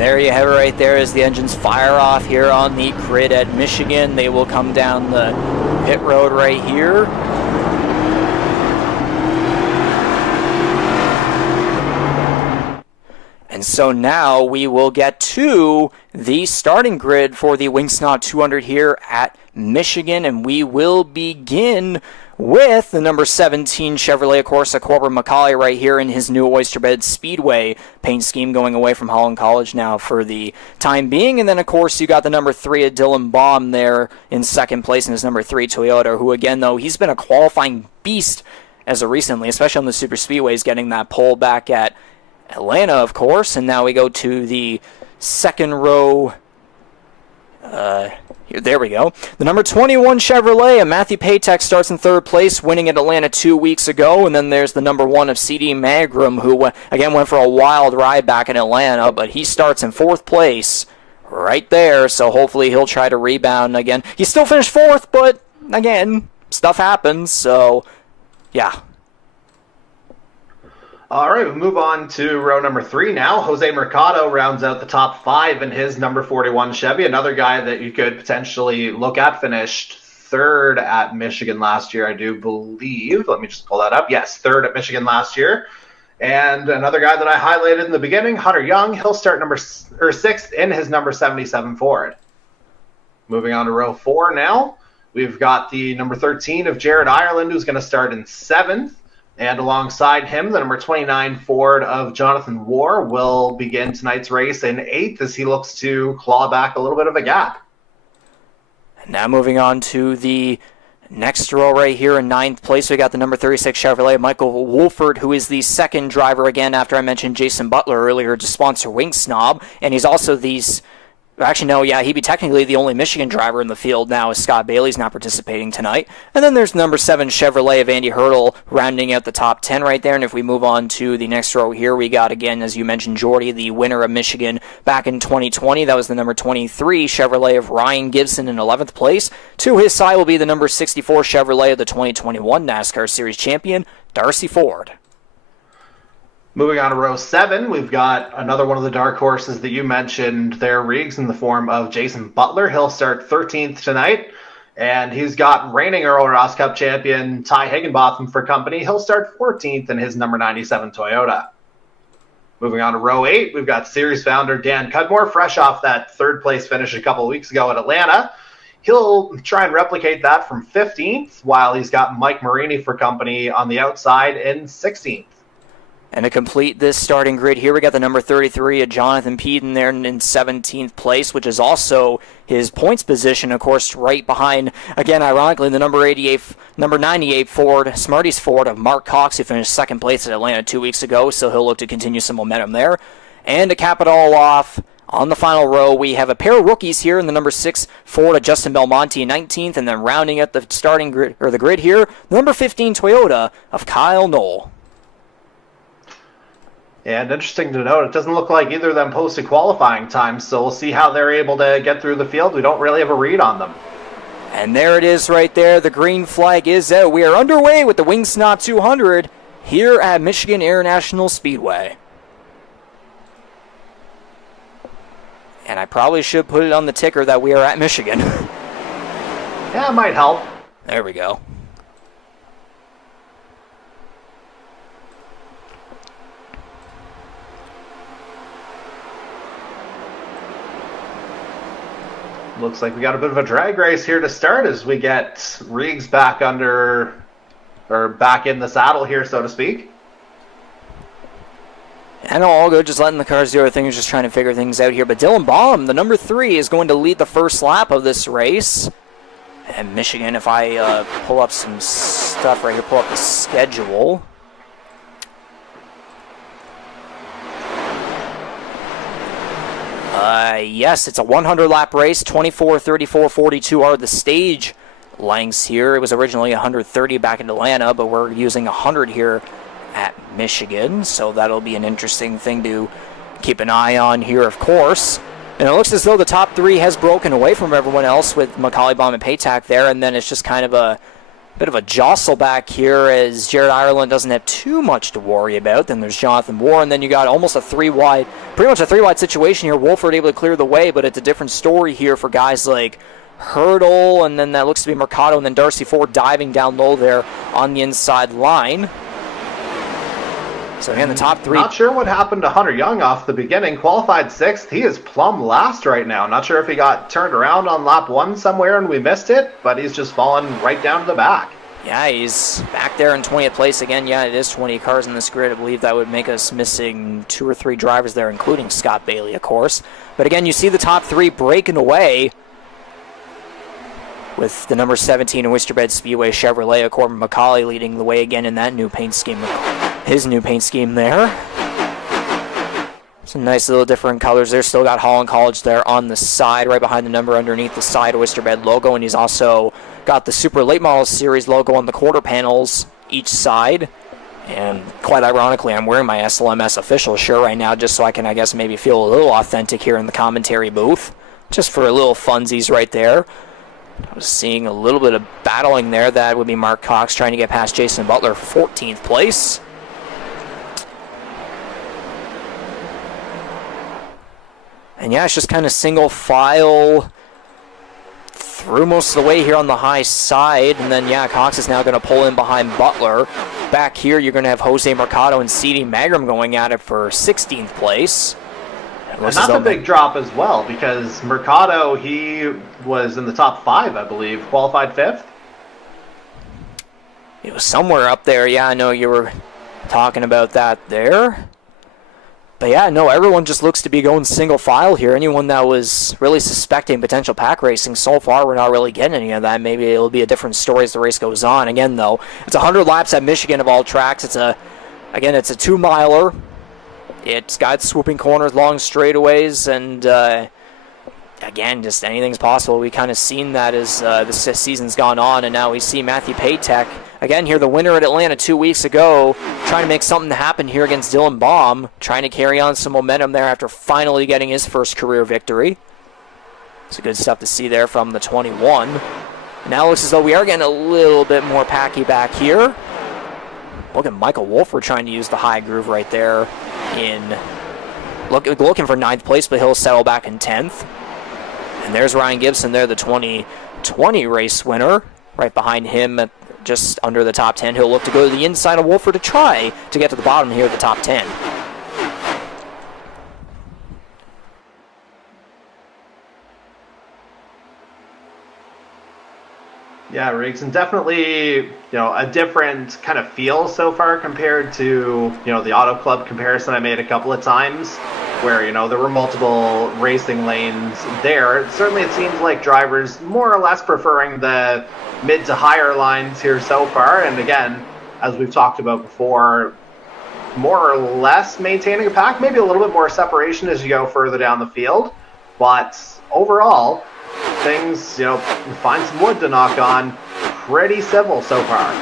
there you have it right there as the engines fire off here on the grid at Michigan. They will come down the pit road right here. And so now we will get to the starting grid for the Wing Snob 200 here at Michigan, and we will begin with the number 17 Chevrolet, of course, Corbin McCauley right here in his new Oyster Bed Speedway paint scheme, going away from Holland College now for the time being. And then, of course, you got the number 3 of Dylan Baum there in second place in his number 3 Toyota, who, again, though, he's been a qualifying beast as of recently, especially on the super speedways, getting that pole back at Atlanta, of course. And now we go to the second row. There we go. The number 21 Chevrolet, and Matthew Patek starts in third place, winning at Atlanta 2 weeks ago. And then there's the number 1 of CD Magram, who, again, went for a wild ride back in Atlanta, but he starts in fourth place right there. So hopefully he'll try to rebound again. He still finished fourth, but, again, stuff happens. So, yeah. All right, we move on to row number 3 now. Jose Mercado rounds out the top 5 in his number 41 Chevy. Another guy that you could potentially look at, finished third at Michigan last year, I do believe. Let me just pull that up. Yes, third at Michigan last year. And another guy that I highlighted in the beginning, Hunter Young, he'll start sixth in his number 77 Ford. Moving on to row 4 now. We've got the number 13 of Jared Ireland, who's going to start in 7th. And alongside him, the number 29 Ford of Jonathan War will begin tonight's race in 8th as he looks to claw back a little bit of a gap. And now moving on to the next row right here in 9th place, we got the number 36 Chevrolet, Michael Wolford, who is the second driver, again, after I mentioned Jason Butler earlier, to sponsor Wing Snob. And he's also actually, no, yeah, he'd be technically the only Michigan driver in the field now, as Scott Bailey's not participating tonight. And then there's number 7 Chevrolet of Andy Hurdle rounding out the top 10 right there. And if we move on to the next row here, we got, again, as you mentioned, Jordy, the winner of Michigan back in 2020. That was the number 23 Chevrolet of Ryan Gibson in 11th place. To his side will be the number 64 Chevrolet of the 2021 NASCAR Series champion, Darcy Ford. Moving on to row 7, we've got another one of the dark horses that you mentioned there, Riggs, in the form of Jason Butler. He'll start 13th tonight, and he's got reigning Earl Ross Cup champion Ty Higginbotham for company. He'll start 14th in his number 97 Toyota. Moving on to row 8, we've got series founder Dan Cudmore, fresh off that third-place finish a couple of weeks ago at Atlanta. He'll try and replicate that from 15th, while he's got Mike Marini for company on the outside in 16th. And to complete this starting grid here, we got the number 33 of Jonathan Peden there in 17th place, which is also his points position, of course, right behind, again, ironically, the number 98 Ford, Smarties Ford of Mark Cox, who finished second place at Atlanta 2 weeks ago, so he'll look to continue some momentum there. And to cap it all off, on the final row, we have a pair of rookies here in the number 6 Ford of Justin Belmonte in 19th, and then rounding out the starting grid, or the grid here, the number 15 Toyota of Kyle Knoll. And interesting to note, it doesn't look like either of them posted qualifying times, so we'll see how they're able to get through the field. We don't really have a read on them. And there it is right there. The green flag is out. We are underway with the Wing Snob 200 here at Michigan International Speedway. And I probably should put it on the ticker that we are at Michigan. Yeah, it might help. There we go. Looks like we got a bit of a drag race here to start as we get Riggs back in the saddle here, so to speak. I know, all good, just letting the cars do their thing, just trying to figure things out here. But Dylan Baum, the number 3, is going to lead the first lap of this race. And Michigan, if I pull up some stuff right here, pull up the schedule. Yes, it's a 100-lap race. 24, 34, 42 are the stage lengths here. It was originally 130 back in Atlanta, but we're using 100 here at Michigan, so that'll be an interesting thing to keep an eye on here, of course. And it looks as though the top 3 has broken away from everyone else with McCauley, Baum, and Patak there, and then it's just kind of a Bit of a jostle back here as Jared Ireland doesn't have too much to worry about. Then there's Jonathan Moore, and then you got almost a three-wide, pretty much a three-wide situation here. Wolford able to clear the way, but it's a different story here for guys like Hurdle, and then that looks to be Mercado, and then Darcy Ford diving down low there on the inside line. So again, the top three. Not sure what happened to Hunter Young off the beginning. Qualified 6th. He is plumb last right now. Not sure if he got turned around on lap 1 somewhere and we missed it, but he's just fallen right down to the back. Yeah, he's back there in 20th place again. Yeah, it is 20 cars in this grid. I believe that would make us missing 2 or 3 drivers there, including Scott Bailey, of course. But again, you see the top 3 breaking away with the number 17 in Wisterbed Speedway Chevrolet, Corbin McCauley leading the way again in that new paint scheme. His new paint scheme there. Some nice little different colors there. Still got Holland College there on the side, right behind the number underneath the side Wisterbed logo, and he's also got the Super Late Model Series logo on the quarter panels each side. And quite ironically, I'm wearing my SLMS official shirt right now just so I can, I guess, maybe feel a little authentic here in the commentary booth. Just for a little funsies right there. I was seeing a little bit of battling there. That would be Mark Cox trying to get past Jason Butler for 14th place. And yeah, it's just kind of single file through most of the way here on the high side. And then, yeah, Cox is now going to pull in behind Butler. Back here, you're going to have Jose Mercado and C.D. Magram going at it for 16th place. And that's a big drop as well, because Mercado, he was in the top 5, I believe, qualified 5th. It was somewhere up there. Yeah, I know you were talking about that there. But yeah, no, everyone just looks to be going single file here. Anyone that was really suspecting potential pack racing, so far we're not really getting any of that. Maybe it'll be a different story as the race goes on. Again, though, it's 100 laps at Michigan of all tracks. It's a 2-miler. It's got swooping corners, long straightaways, and again, just anything's possible. We kind of seen that as the season's gone on, and now we see Matthew Paytek, again here, the winner at Atlanta 2 weeks ago, trying to make something happen here against Dylan Baum, trying to carry on some momentum there after finally getting his first career victory. It's good stuff to see there from the 21. Now it looks as though we are getting a little bit more packy back here. Look at Michael Wolford trying to use the high groove right there looking for 9th place, but he'll settle back in 10th. And there's Ryan Gibson there, the 2020 race winner. Right behind him, just under the top 10. He'll look to go to the inside of Wolford to try to get to the bottom here of the top 10. Yeah, Riggs, and definitely, a different kind of feel so far compared to, the Auto Club comparison I made a couple of times, where, there were multiple racing lanes there. Certainly it seems like drivers more or less preferring the mid to higher lines here so far, and again, as we've talked about before, more or less maintaining a pack, maybe a little bit more separation as you go further down the field, but overall, things, find some wood to knock on, pretty civil so far.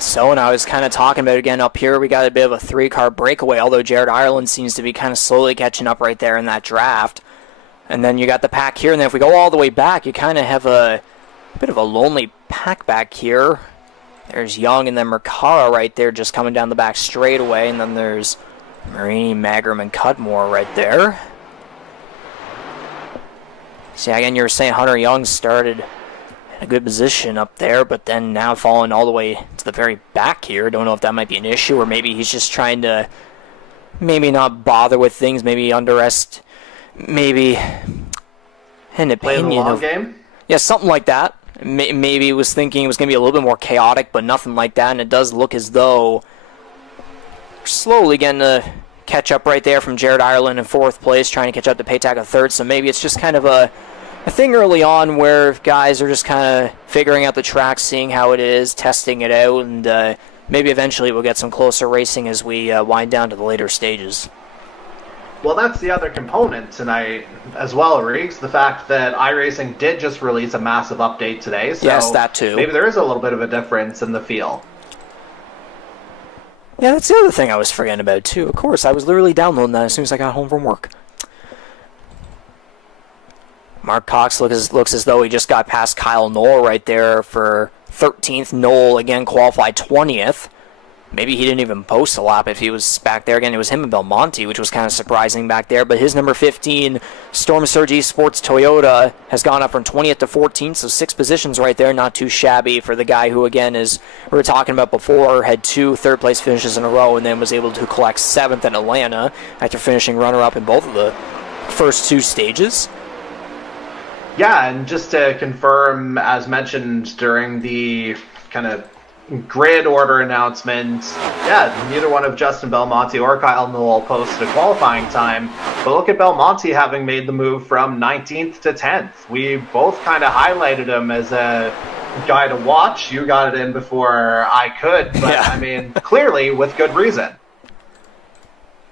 So, and I was kind of talking about it again up here, we got a bit of a 3-car breakaway, although Jared Ireland seems to be kind of slowly catching up right there in that draft. And then you got the pack here, and then if we go all the way back, you kind of have a bit of a lonely pack back here. There's Young and then Mercado right there just coming down the back straightaway, and then there's Marini, Magram, and Cudmore right there. See, again, you were saying Hunter Young started in a good position up there, but then now falling all the way to the very back here. Don't know if that might be an issue, or maybe he's just trying to maybe not bother with things, maybe maybe an opinion Play the long of game? Yeah, something like that. Maybe he was thinking it was going to be a little bit more chaotic, but nothing like that, and it does look as though we're slowly getting to catch up right there from Jared Ireland in 4th place, trying to catch up to Paytak in 3rd, so maybe it's just kind of a thing early on where guys are just kind of figuring out the track, seeing how it is, testing it out, and maybe eventually we'll get some closer racing as we wind down to the later stages. Well, that's the other component tonight as well, Riggs. The fact that iRacing did just release a massive update today. So yes, that too. Maybe there is a little bit of a difference in the feel. Yeah, that's the other thing I was forgetting about too. Of course, I was literally downloading that as soon as I got home from work. Mark Cox looks as though he just got past Kyle Knoll right there for 13th. Knoll, again, qualified 20th. Maybe he didn't even post a lap if he was back there. Again, it was him and Belmonte, which was kind of surprising back there. But his number 15, Storm Surge Esports Toyota, has gone up from 20th to 14th, so 6 positions right there. Not too shabby for the guy who, again, as we were talking about before, had 2 third-place finishes in a row and then was able to collect 7th in Atlanta after finishing runner-up in both of the first 2 stages. Yeah, and just to confirm, as mentioned during the kind of grid order announcement, yeah, neither one of Justin Belmonte or Kyle Knoll posted a qualifying time, but look at Belmonte having made the move from 19th to 10th. We both kind of highlighted him as a guy to watch. You got it in before I could, but yeah. I mean, clearly with good reason.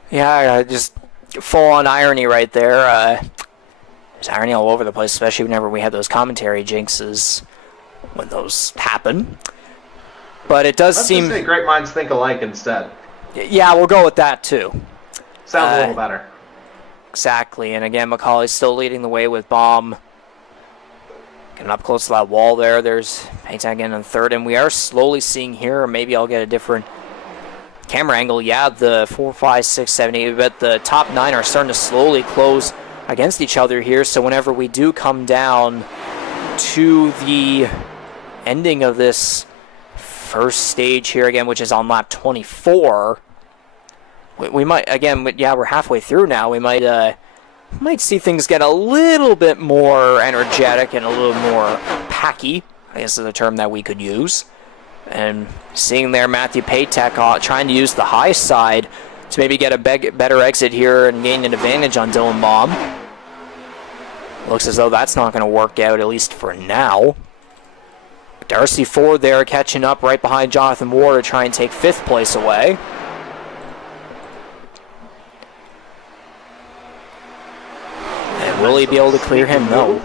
Yeah, just full-on irony right there. There's irony all over the place, especially whenever we have those commentary jinxes when those happen. But it does seem... Let's just say great minds think alike instead. Yeah, we'll go with that too. Sounds a little better. Exactly, and again, McCauley's still leading the way with Baum. Getting up close to that wall there. There's Payton again in third, and we are slowly seeing here, or maybe I'll get a different camera angle. Yeah, the 4, 5, 6, 7, 8, but the top 9 are starting to slowly close against each other here, so whenever we do come down to the ending of this first stage here again, which is on lap 24, we might, again, yeah, we're halfway through now, we might see things get a little bit more energetic and a little more packy, I guess is a term that we could use. And seeing there Matthew Patek trying to use the high side to maybe get a better exit here and gain an advantage on Dylan Baum. Looks as though that's not going to work out, at least for now. Darcy Ford there catching up right behind Jonathan Ward to try and take 5th place away. And will he be able to clear him? No.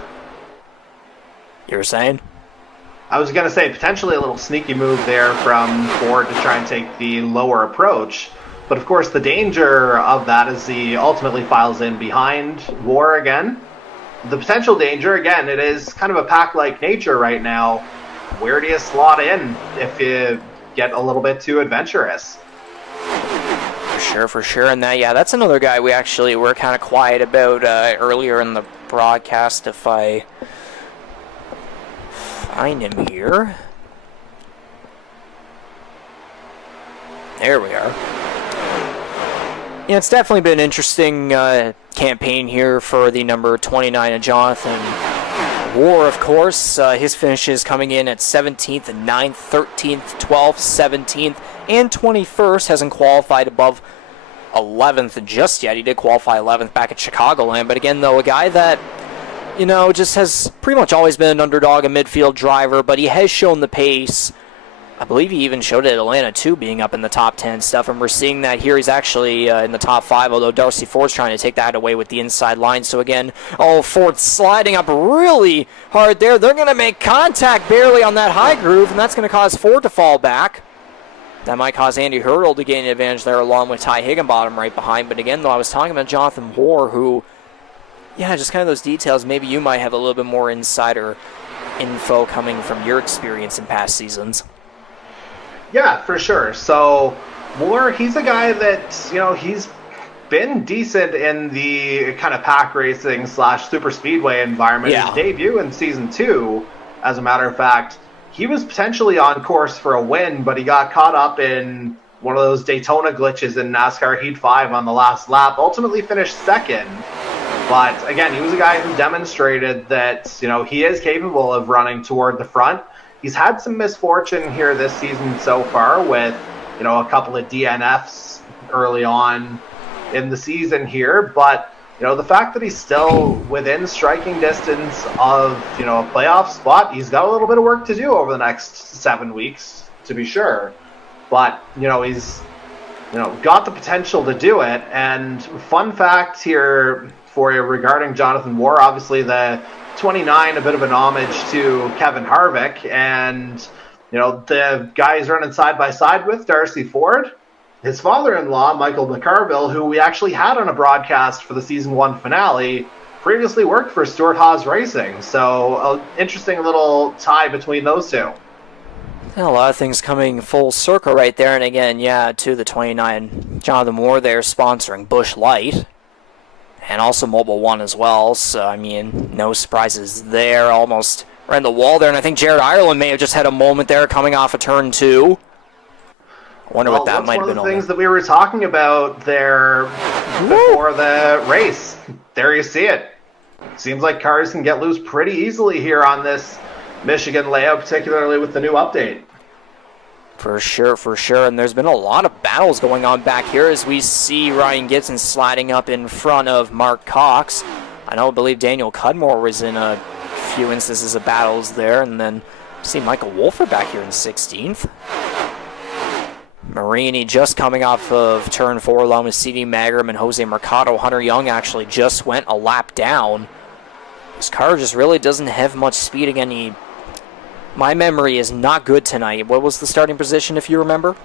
You were saying? I was going to say potentially a little sneaky move there from Ford to try and take the lower approach. But of course the danger of that is he ultimately files in behind War again. The potential danger, again, it is kind of a pack-like nature right now. Where do you slot in if you get a little bit too adventurous? For sure. And that's another guy we actually were kind of quiet about earlier in the broadcast. If I find him here. There we are. Yeah, it's definitely been an interesting campaign here for the number 29 of Jonathan War, of course. His finishes coming in at 17th and 9th, 13th, 12th, 17th, and 21st. Hasn't qualified above 11th just yet. He did qualify 11th back at Chicagoland. But again, though, a guy that, just has pretty much always been an underdog, a midfield driver, but he has shown the pace. I believe he even showed it at Atlanta, too, being up in the top 10 stuff, and we're seeing that here. He's actually in the top 5, although Darcy Ford's trying to take that away with the inside line. So again, Ford sliding up really hard there. They're going to make contact barely on that high groove, and that's going to cause Ford to fall back. That might cause Andy Hurdle to gain an advantage there, along with Ty Higginbottom right behind. But again, though, I was talking about Jonathan Hoare, who, just kind of those details. Maybe you might have a little bit more insider info coming from your experience in past seasons. Yeah, for sure. So, Moore, he's a guy that, he's been decent in the kind of pack racing / super speedway environment. Yeah. His debut in Season 2, as a matter of fact, he was potentially on course for a win, but he got caught up in one of those Daytona glitches in NASCAR Heat 5 on the last lap, ultimately finished second. But, again, he was a guy who demonstrated that, he is capable of running toward the front. He's had some misfortune here this season so far with, a couple of DNFs early on in the season here. But, the fact that he's still within striking distance of, a playoff spot, he's got a little bit of work to do over the next 7 weeks, to be sure. But, he's, got the potential to do it. And fun fact here for you regarding Jonathan War, obviously the 29, a bit of an homage to Kevin Harvick, and the guy he's running side by side with, Darcy Ford, his father-in-law, Michael McCarville, who we actually had on a broadcast for the Season 1 finale previously worked for Stuart Haas Racing. So an interesting little tie between those two. A lot of things coming full circle right there. And again, yeah, to the 29, Jonathan Moore there sponsoring Busch Light. And also Mobile One as well. So, I mean, no surprises there. Almost ran the wall there. And I think Jared Ireland may have just had a moment there coming off of turn 2. I wonder what that might have been. One of the things that we were talking about there before the race. There you see it. Seems like cars can get loose pretty easily here on this Michigan layout, particularly with the new update. For sure, for sure. And there's been a lot of battles going on back here as we see Ryan Gibson sliding up in front of Mark Cox. I believe Daniel Cudmore was in a few instances of battles there. And then see Michael Wolford back here in 16th. Marini just coming off of turn 4 along with CD Magrum and Jose Mercado. Hunter Young actually just went a lap down. This car just really doesn't have much speed again. My memory is not good tonight. What was the starting position, if you remember?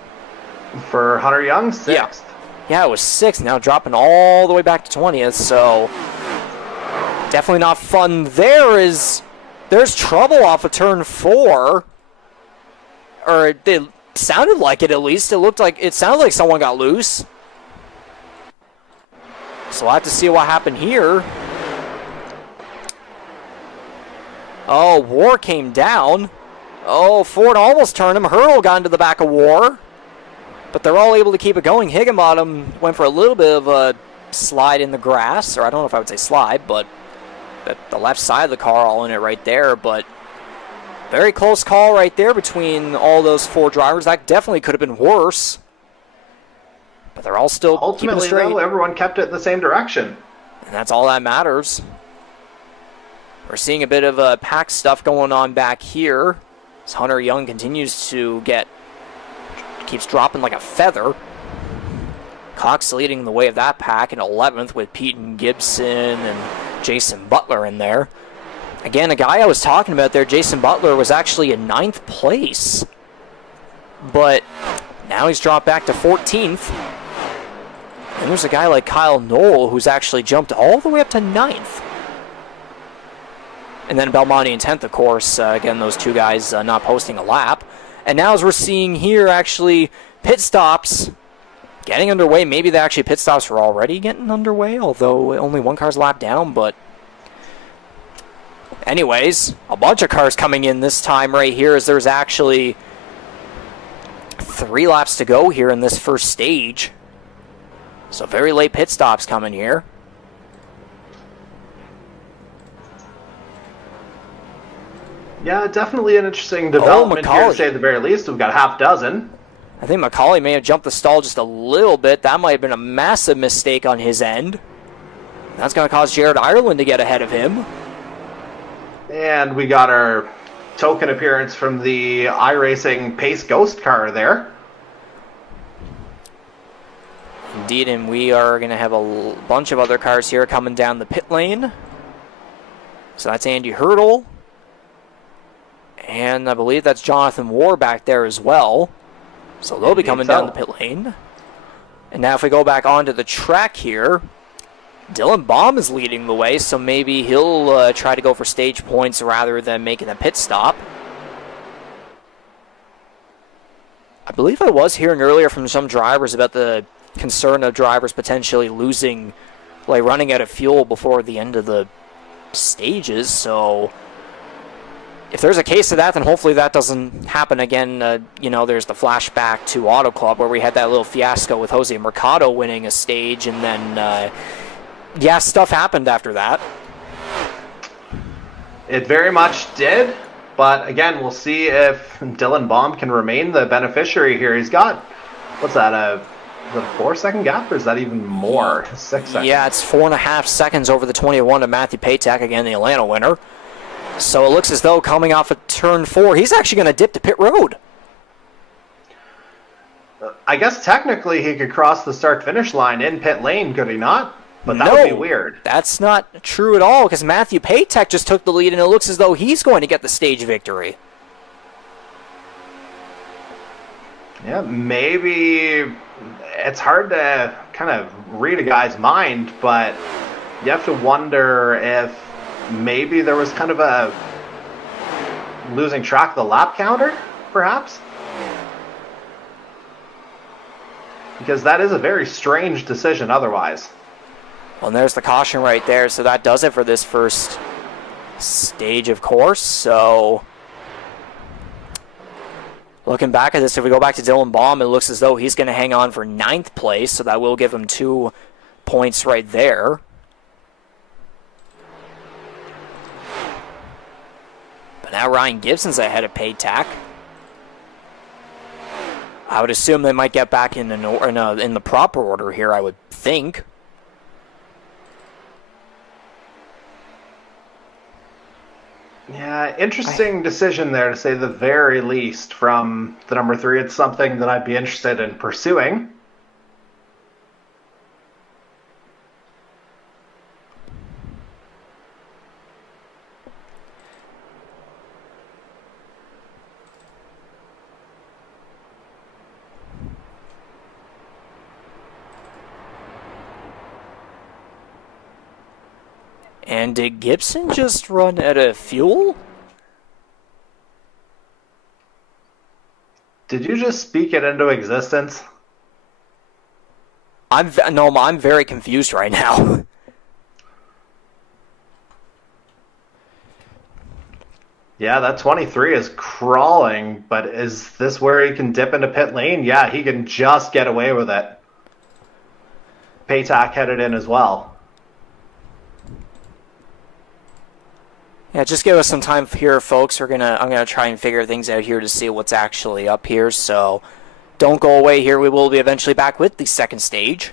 For Hunter Young, 6th. Yeah, it was 6th. Now dropping all the way back to 20th, so definitely not fun. There's trouble off of turn 4. Or it sounded like it, at least. It sounded like someone got loose. So we'll have to see what happened here. Oh, War came down. Oh, Ford almost turned him. Hurdle got into the back of War. But they're all able to keep it going. Higginbottom went for a little bit of a slide in the grass. Or I don't know if I would say slide, but the left side of the car all in it right there. But very close call right there between all those 4 drivers. That definitely could have been worse. But they're all still ultimately, keeping it straight. Though, everyone kept it in the same direction. And that's all that matters. We're seeing a bit of pack stuff going on back here. As Hunter Young continues to keeps dropping like a feather. Cox leading the way of that pack in 11th with Peyton Gibson and Jason Butler in there. Again, a guy I was talking about there, Jason Butler, was actually in 9th place. But now he's dropped back to 14th. And there's a guy like Kyle Knoll who's actually jumped all the way up to 9th. And then Belmonte in 10th, of course. Again, those 2 guys not posting a lap. And now as we're seeing here, actually, pit stops getting underway. Maybe the pit stops were already getting underway, although only 1 car's lap down. But anyways, a bunch of cars coming in this time right here as there's actually 3 laps to go here in this first stage. So very late pit stops coming here. Yeah, definitely an interesting development here, to say the very least. We've got a half dozen. I think McCauley may have jumped the stall just a little bit. That might have been a massive mistake on his end. That's going to cause Jared Ireland to get ahead of him. And we got our token appearance from the iRacing Pace Ghost car there. Indeed, and we are going to have a bunch of other cars here coming down the pit lane. So that's Andy Hurdle. And I believe that's Jonathan War back there as well. So they'll be coming down the pit lane. And now if we go back onto the track here, Dylan Baum is leading the way, so maybe he'll try to go for stage points rather than making a pit stop. I believe I was hearing earlier from some drivers about the concern of drivers potentially losing, like running out of fuel before the end of the stages, so if there's a case of that, then hopefully that doesn't happen again. There's the flashback to Auto Club where we had that little fiasco with Jose Mercado winning a stage, and then, stuff happened after that. It very much did, but again, we'll see if Dylan Baum can remain the beneficiary here. He's got, what's that, a 4-second gap, or is that even more? 6 seconds. Yeah, it's 4.5 seconds over the 21 of Matthew Patek, again, the Atlanta winner. So it looks as though coming off of turn 4, he's actually going to dip to pit road. I guess technically he could cross the start-finish line in pit lane, could he not? But that would be weird. That's not true at all, because Matthew Patek just took the lead, and it looks as though he's going to get the stage victory. Yeah, maybe it's hard to kind of read a guy's mind, but you have to wonder if maybe there was kind of a losing track of the lap counter, perhaps? Because that is a very strange decision otherwise. Well, and there's the caution right there, so that does it for this first stage, of course. So, looking back at this, if we go back to Dylan Baum, it looks as though he's going to hang on for 9th place, so that will give him 2 points right there. But now Ryan Gibson's ahead of Paytack. I would assume they might get back in the proper order here, I would think. Yeah, interesting decision there, to say the very least, from the number 3. It's something that I'd be interested in pursuing. And did Gibson just run out of fuel? Did you just speak it into existence? I'm very confused right now. Yeah, that 23 is crawling, but is this where he can dip into pit lane? Yeah, he can just get away with it. Paytack headed in as well. Yeah, just give us some time here, folks. I'm gonna try and figure things out here to see what's actually up here. So, don't go away here. We will be eventually back with the second stage.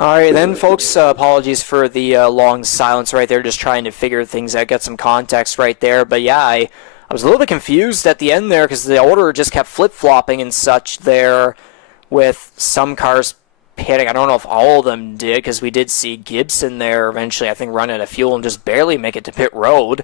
Alright then, folks, apologies for the long silence right there, just trying to figure things out, get some context right there. But yeah, I was a little bit confused at the end there because the order just kept flip-flopping and such there with some cars pitting. I don't know if all of them did, because we did see Gibson there eventually, I think, run out of fuel and just barely make it to pit road.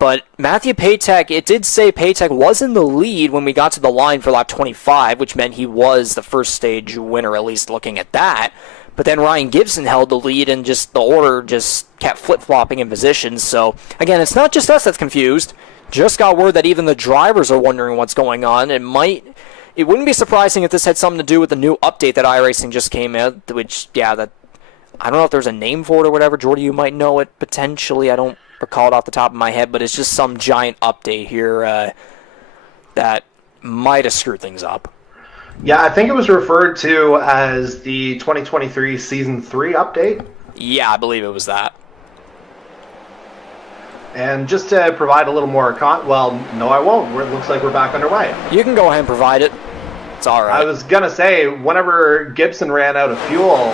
But Matthew Paytack, it did say Paytack was in the lead when we got to the line for lap 25, which meant he was the first stage winner, at least looking at that. But then Ryan Gibson held the lead, and just the order just kept flip-flopping in positions. So, again, it's not just us that's confused. Just got word that even the drivers are wondering what's going on. It wouldn't be surprising if this had something to do with the new update that iRacing just came out, which, yeah, that I don't know if there's a name for it or whatever. Jordy, you might know it potentially. I don't recall it off the top of my head, but it's just some giant update here that might have screwed things up. Yeah, I think it was referred to as the 2023 Season 3 update. Yeah, I believe it was that. And just to provide a little more well, no, I won't. It looks like we're back underway. You can go ahead and provide it. It's all right. I was going to say, whenever Gibson ran out of fuel,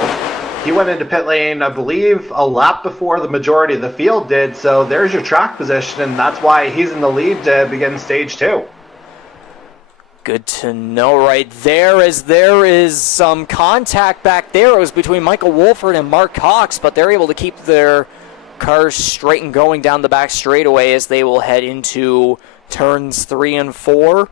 he went into pit lane, I believe, a lap before the majority of the field did. So there's your track position, and that's why he's in the lead to begin stage 2. Good to know right there, as there is some contact back there. It was between Michael Wolford and Mark Cox, but they're able to keep their cars straight and going down the back straightaway as they will head into turns 3 and 4.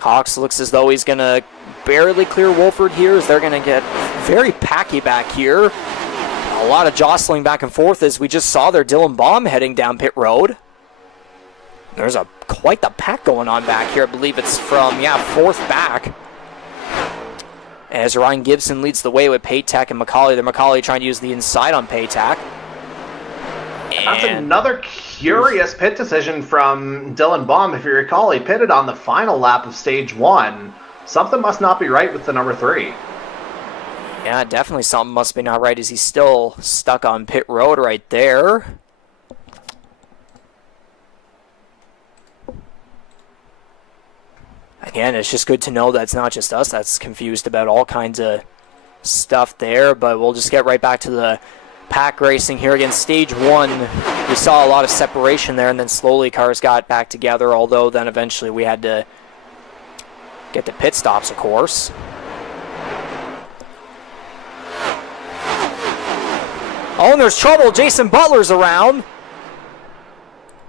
Cox looks as though he's going to barely clear Wolford here, as they're going to get very packy back here. A lot of jostling back and forth, as we just saw there. Dylan Baum heading down pit road. There's quite the pack going on back here. I believe it's from, fourth back. As Ryan Gibson leads the way with Paytack and McCauley. McCauley trying to use the inside on Paytack. That's another curious pit decision from Dylan Baum. If you recall, he pitted on the final lap of stage 1. Something must not be right with the number 3. Yeah, definitely something must be not right, as he's still stuck on pit road right there. Again, it's just good to know that it's not just us that's confused about all kinds of stuff there, but we'll just get right back to the pack racing here. Again, stage 1, we saw a lot of separation there, and then slowly cars got back together, although then eventually we had to get to pit stops, of course. Oh, and there's trouble. Jason Butler's around.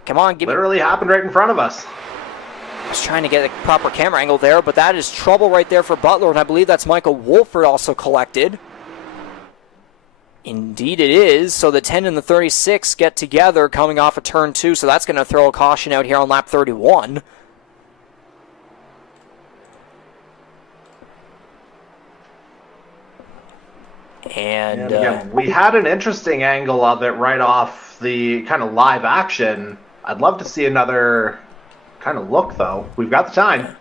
Come on, give me... Literally happened right in front of us. I was trying to get a proper camera angle there, but that is trouble right there for Butler, and I believe that's Michael Wolford also collected. Indeed it is. So the 10 and the 36 get together coming off of turn 2, so that's going to throw a caution out here on lap 31. And again, we had an interesting angle of it right off the kind of live action. I'd love to see another kind of look, though. We've got the time.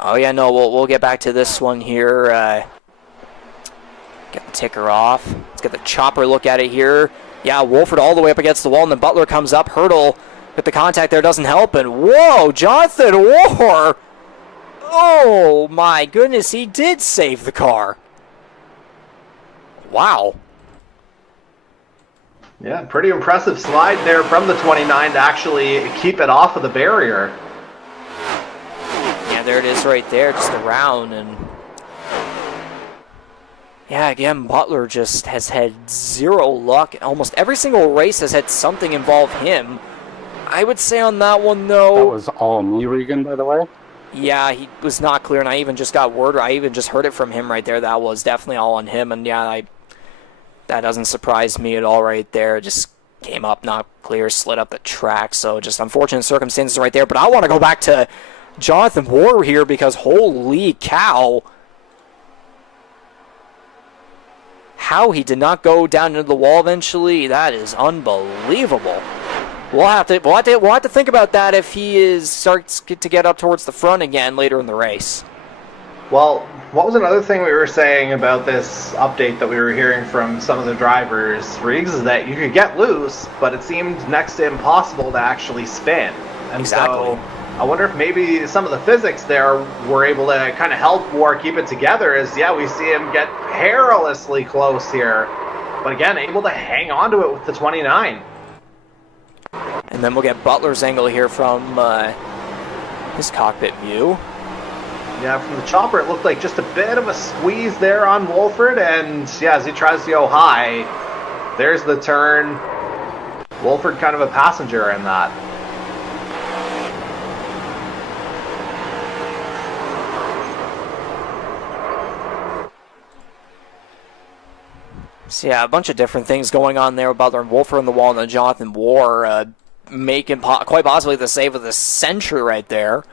Oh, yeah, no, we'll get back to this one here. Get the ticker off. Let's get the chopper look at it here. Yeah, Wolford all the way up against the wall, and then Butler comes up. Hurdle with the contact there doesn't help, and whoa, Jonathan War! Oh, my goodness, he did save the car. Wow. Yeah, pretty impressive slide there from the 29 to actually keep it off of the barrier. Yeah, there it is right there, just around. And yeah, again, Butler just has had zero luck. Almost every single race has had something involve him. I would say on that one, though... That was all me, Regan, by the way. Yeah, he was not clear, and I even just got word, I even just heard it from him right there. That was definitely all on him, and yeah, that doesn't surprise me at all right there. Just came up, not clear, slid up the track, so just unfortunate circumstances right there. But I want to go back to Jonathan War here, because holy cow, how he did not go down into the wall eventually, that is unbelievable. We'll have to think about that if he starts to get up towards the front again later in the race. Well, what was another thing we were saying about this update that we were hearing from some of the drivers, Riggs, is that you could get loose, but it seemed next to impossible to actually spin. And exactly. So I wonder if maybe some of the physics there were able to kind of help War keep it together, as, yeah, we see him get perilously close here, but again, able to hang on to it with the 29. And then we'll get Butler's angle here from his cockpit view. Yeah, from the chopper, it looked like just a bit of a squeeze there on Wolford, and yeah, as he tries to go high, there's the turn. Wolford kind of a passenger in that. So yeah, a bunch of different things going on there with Butler and Wolford on the wall, and then Jonathan War making quite possibly the save of the century right there.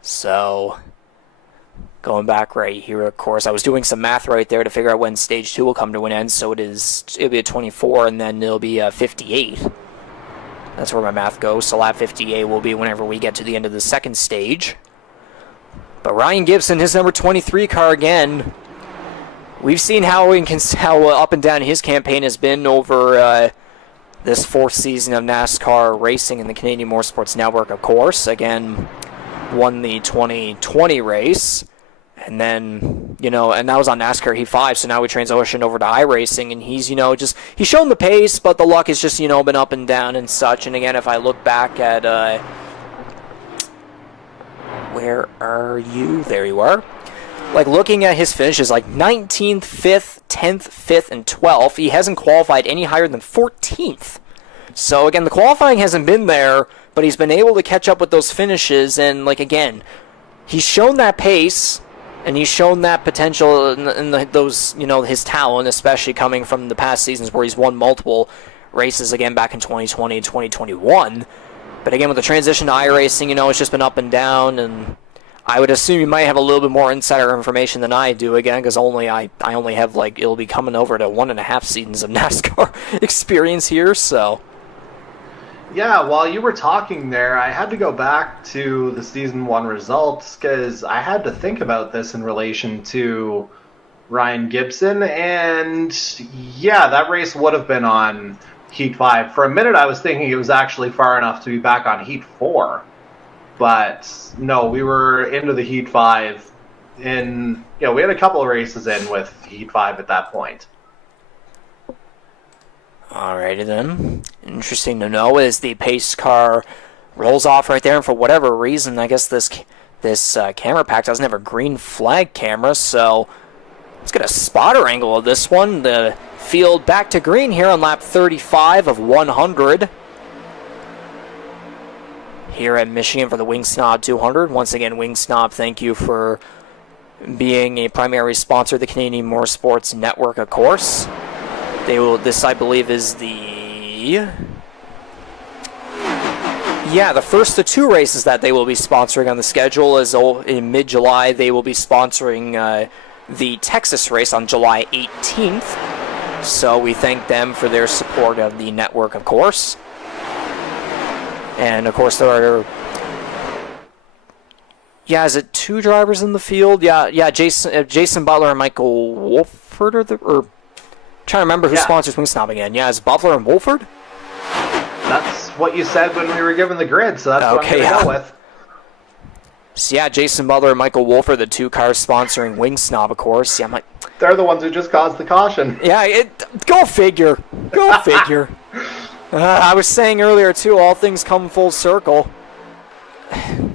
So, Going back right here, of course, I was doing some math right there to figure out when stage 2 will come to an end. So it'll be a 24, and then it'll be a 58. That's where my math goes. So lap 58 will be whenever we get to the end of the second stage. But Ryan Gibson, his number 23 car again. We've seen how up and down his campaign has been over this 4th season of NASCAR racing in the Canadian Motorsports Network, of course. Again, won the 2020 race. And then, and that was on NASCAR Heat 5, so now we transition over to iRacing, and he's, he's shown the pace, but the luck has just, been up and down and such. And again, if I look back at, where are you? There you are. Like, looking at his finishes, like 19th, 5th, 10th, 5th, and 12th, he hasn't qualified any higher than 14th. So, again, the qualifying hasn't been there, but he's been able to catch up with those finishes, and, like, again, he's shown that pace, and he's shown that potential in those, his talent, especially coming from the past seasons where he's won multiple races again back in 2020 and 2021. But again, with the transition to iRacing, it's just been up and down, and I would assume you might have a little bit more insider information than I do, again, because I only have, it'll be coming over to 1.5 seasons of NASCAR experience here, so... Yeah, while you were talking there, I had to go back to the Season 1 results because I had to think about this in relation to Ryan Gibson, and yeah, that race would have been on Heat 5. For a minute, I was thinking it was actually far enough to be back on Heat 4, but no, we were into the Heat 5 in, we had a couple of races in with Heat 5 at that point. Alrighty then. Interesting to know as the pace car rolls off right there, and for whatever reason, I guess this camera pack doesn't have a green flag camera, so let's get a spotter angle of this one. The field back to green here on lap 35 of 100. Here at Michigan for the Wing Snob 200. Once again, Wing Snob, thank you for being a primary sponsor of the Canadian Motorsports Network, of course. This, I believe, is the first of 2 races that they will be sponsoring on the schedule. Is in mid-July, they will be sponsoring the Texas race on July 18th. So we thank them for their support of the network, of course. And, of course, there are... Yeah, is it 2 drivers in the field? Yeah, Jason Butler and Michael Wolford are the... Trying to remember who sponsors Wing Snob again. Yeah, is Butler and Wolford? That's what you said when we were given the grid, so that's what I'm going to go with. So yeah, Jason Butler and Michael Wolford, the 2 cars sponsoring Wing Snob, of course. Yeah, they're the ones who just caused the caution. Yeah, go figure. Go figure. I was saying earlier, too, all things come full circle.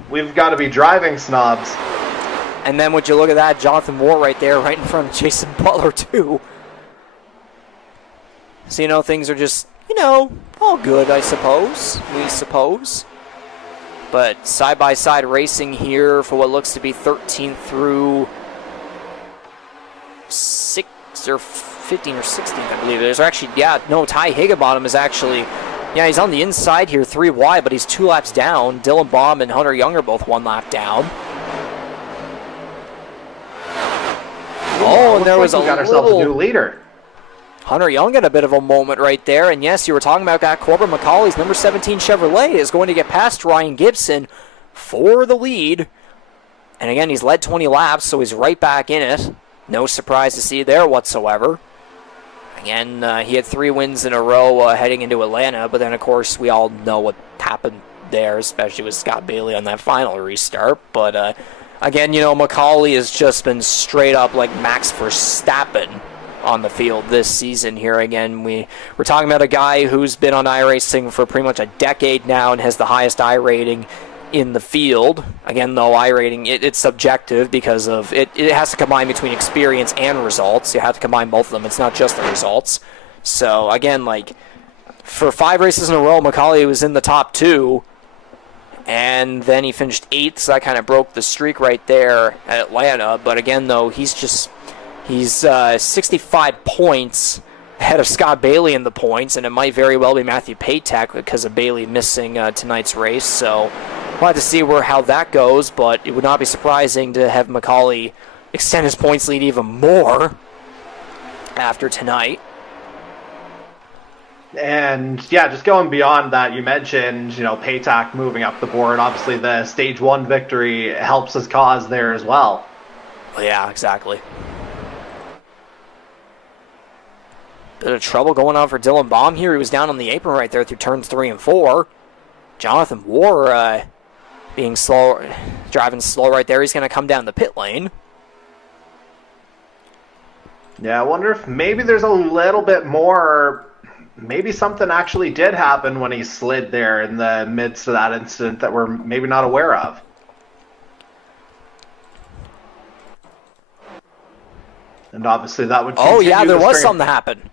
We've got to be driving snobs. And then would you look at that, Jonathan Moore right there, right in front of Jason Butler, too. So, things are just, all good, I suppose. We suppose. But side-by-side racing here for what looks to be 13 through 6 or 15 or 16, I believe it is. Or actually, Ty Higginbottom is actually, he's on the inside here, 3 wide, but he's 2 laps down. Dylan Baum and Hunter Young are both 1 lap down. And there was we got ourselves a new leader. Hunter Young had a bit of a moment right there, and yes, you were talking about that. Corbin McCauley's number 17 Chevrolet is going to get past Ryan Gibson for the lead. And again, he's led 20 laps, so he's right back in it. No surprise to see there whatsoever. Again, he had 3 wins in a row heading into Atlanta, but then, of course, we all know what happened there, especially with Scott Bailey on that final restart. But, again, McCauley has just been straight up like Max Verstappen on the field this season here. Again, we're talking about a guy who's been on iRacing for pretty much a decade now and has the highest I rating in the field. Again, though, I rating, it's subjective because of it has to combine between experience and results. You have to combine both of them. It's not just the results. So, again, for 5 races in a row, McCauley was in the top 2, and then he finished 8th, so that kind of broke the streak right there at Atlanta. But again, though, he's 65 points ahead of Scott Bailey in the points, and it might very well be Matthew Patek because of Bailey missing tonight's race. So we'll have to see how that goes, but it would not be surprising to have McCauley extend his points lead even more after tonight. And yeah, just going beyond that, you mentioned, Paytak moving up the board. Obviously, the stage 1 victory helps his cause there as well. Yeah, exactly. Bit of trouble going on for Dylan Baum here. He was down on the apron right there through turns 3 and 4. Jonathan War being slow, driving slow right there. He's going to come down the pit lane. Yeah, I wonder if maybe there's a little bit more. Maybe something actually did happen when he slid there in the midst of that incident that we're maybe not aware of. And obviously that would continue. Oh, yeah, there was something that happened.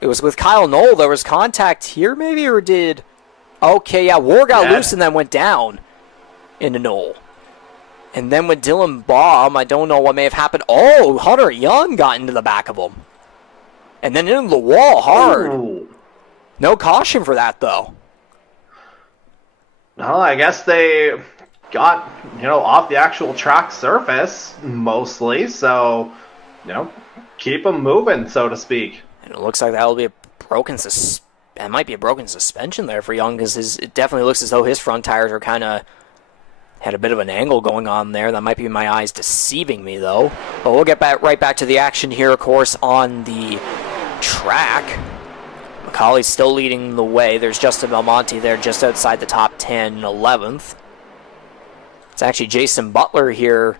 It was with Kyle Knoll. There was contact here, maybe, or did... Okay, yeah, War got loose and then went down into Knoll. And then with Dylan Baum, I don't know what may have happened. Oh, Hunter Young got into the back of him. And then into the wall hard. Ooh. No caution for that, though. Well, I guess they got, off the actual track surface, mostly. So, keep them moving, so to speak. And it looks like that'll be a broken that might be a broken suspension there for Young, because it definitely looks as though his front tires are kind of had a bit of an angle going on there. That might be my eyes deceiving me, though. But we'll get right back to the action here, of course, on the track. McCauley's still leading the way. There's Justin Belmonte there just outside the top 10, 11th. It's actually Jason Butler here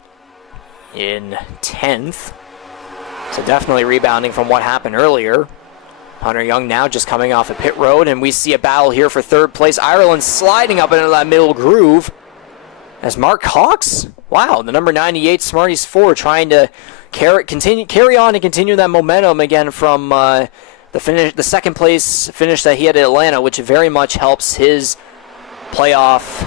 in 10th. So definitely rebounding from what happened earlier. Hunter Young now just coming off a pit road, and we see a battle here for third place. Ireland sliding up into that middle groove. As Mark Hawks, wow, the number 98 Smarties 4 trying to carry on and continue that momentum again from the second place finish that he had at Atlanta, which very much helps his playoff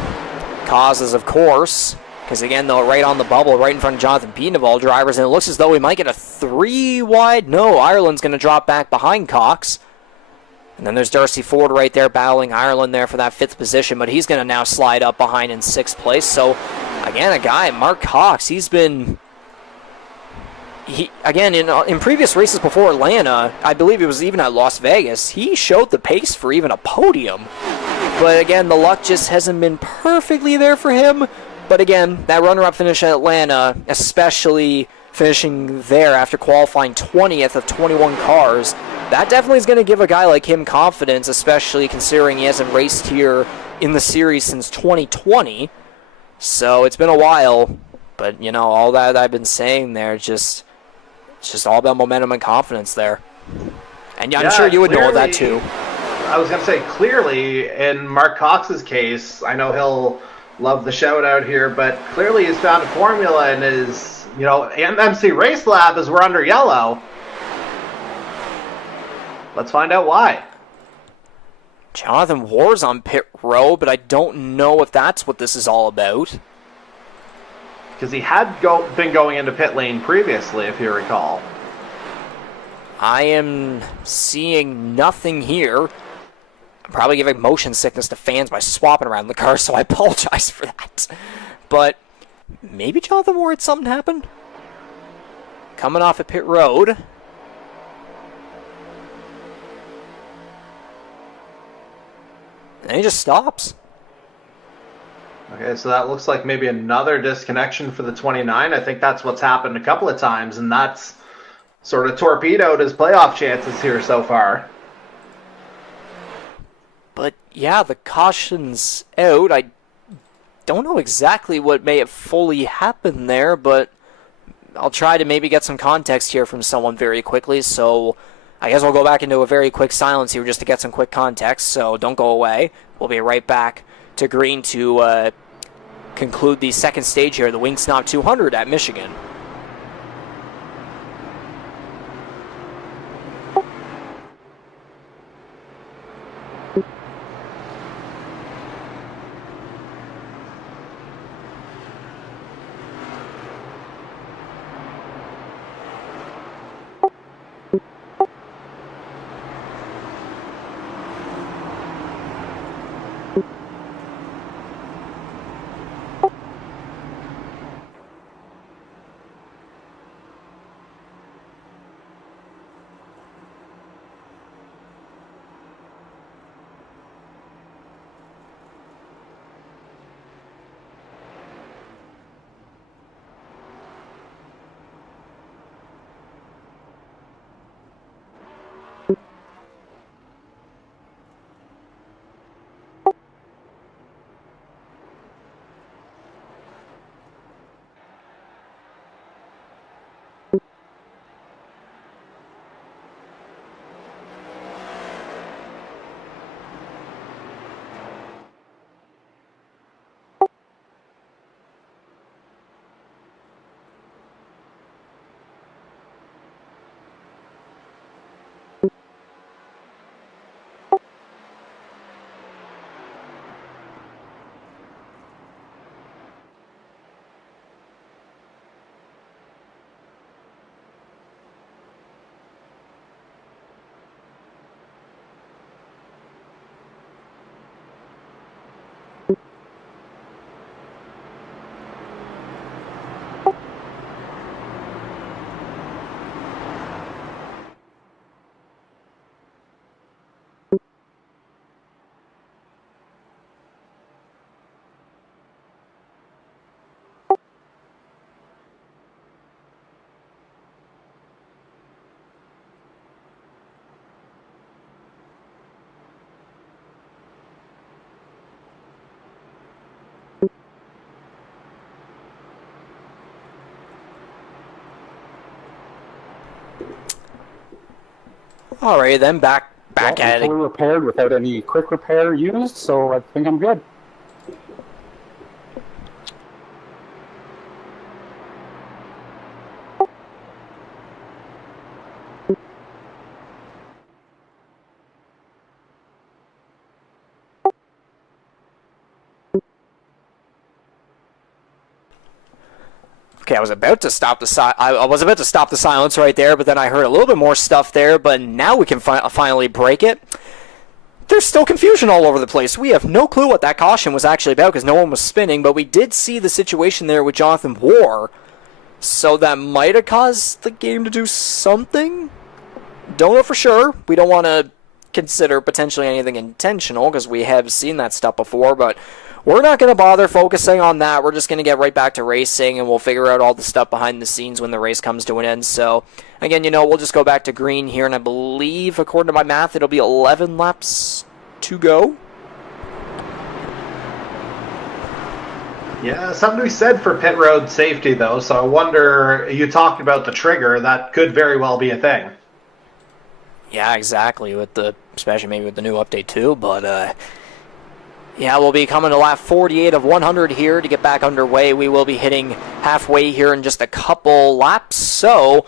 causes, of course. Because again, though, right on the bubble, right in front of Jonathan Beaton of all drivers, and it looks as though we might get a 3 wide. No, Ireland's going to drop back behind Cox. And then there's Darcy Ford right there battling Ireland there for that 5th position, but he's going to now slide up behind in 6th place. So, again, a guy, Mark Cox, he's been... in previous races before Atlanta, I believe it was even at Las Vegas, he showed the pace for even a podium. But again, the luck just hasn't been perfectly there for him. But again, that runner-up finish at Atlanta, especially finishing there after qualifying 20th of 21 cars, that definitely is going to give a guy like him confidence, especially considering he hasn't raced here in the series since 2020. So it's been a while, but all that I've been saying there, it's just all about momentum and confidence there. And I'm sure you would know that too. I was going to say, clearly, in Mark Cox's case, I know he'll love the shout out here, but clearly he's found a formula in his, MC Race Lab as we're under yellow. Let's find out why. Jonathan War's on pit row, but I don't know if that's what this is all about. Because he had been going into pit lane previously, if you recall. I am seeing nothing here. I'm probably giving motion sickness to fans by swapping around the car, so I apologize for that. But maybe Jonathan Moore had something happen? Coming off at pit road. And he just stops. Okay, so that looks like maybe another disconnection for the 29. I think that's what's happened a couple of times, and that's sort of torpedoed his playoff chances here so far. But yeah, the caution's out. I don't know exactly what may have fully happened there, but I'll try to maybe get some context here from someone very quickly. So I guess we'll go back into a very quick silence here just to get some quick context. So don't go away. We'll be right back to green to conclude the second stage here, the Wing Snob 200 at Michigan. Alright, then back I'm at it. fully repaired without any quick repair used, so I think I'm good. Okay, I was about to stop the silence right there, but then I heard a little bit more stuff there. But now we can finally break it. There's still confusion all over the place. We have no clue what that caution was actually about because no one was spinning. But we did see the situation there with Jonathan War, so that might have caused the game to do something. Don't know for sure. We don't want to consider potentially anything intentional because we have seen that stuff before, but we're not going to bother focusing on that. We're just going to get right back to racing, and we'll figure out all the stuff behind the scenes when the race comes to an end. So, again, we'll just go back to green here, and I believe, according to my math, it'll be 11 laps to go. Yeah, something to be said for pit road safety, though, so I wonder, you talked about the trigger, that could very well be a thing. Yeah, exactly, especially maybe with the new update, too, but, yeah, we'll be coming to lap 48 of 100 here to get back underway. We will be hitting halfway here in just a couple laps. So,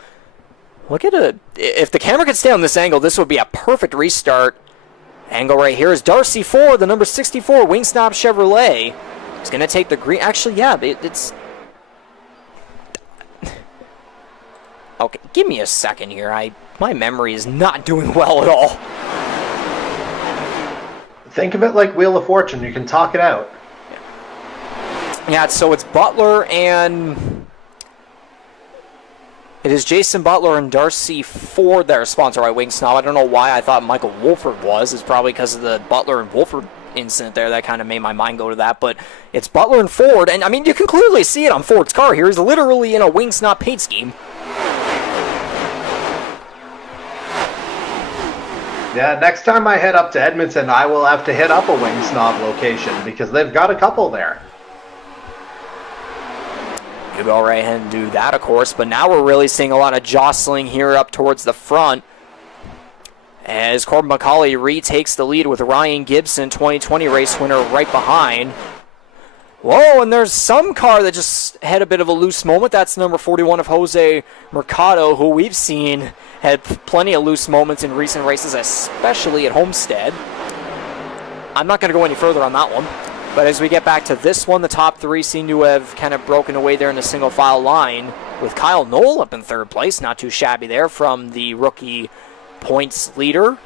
if the camera could stay on this angle, this would be a perfect restart. Angle right here is Darcy Ford, the number 64 Snob Chevrolet. He's going to take the green. Actually, yeah, it's... Okay, give me a second here. My memory is not doing well at all. Think of it like Wheel of Fortune. You can talk it out. Yeah, so it's Butler and... It is Jason Butler and Darcy Ford that are sponsored by Snob. I don't know why I thought Michael Wolford was. It's probably because of the Butler and Wolford incident there that kind of made my mind go to that. But it's Butler and Ford. And, I mean, you can clearly see it on Ford's car here. He's literally in a Snob paint scheme. Yeah, next time I head up to Edmonton, I will have to hit up a Snob location because they've got a couple there. You go right ahead and do that, of course, but now we're really seeing a lot of jostling here up towards the front as Corbin McCauley retakes the lead with Ryan Gibson, 2020 race winner, right behind. Whoa, and there's some car that just had a bit of a loose moment. That's number 41 of Jose Mercado, who we've seen had plenty of loose moments in recent races, especially at Homestead. I'm not going to go any further on that one. But as we get back to this one, the top three seem to have kind of broken away there in the single file line, with Kyle Knoll up in third place. Not too shabby there from the rookie points leader.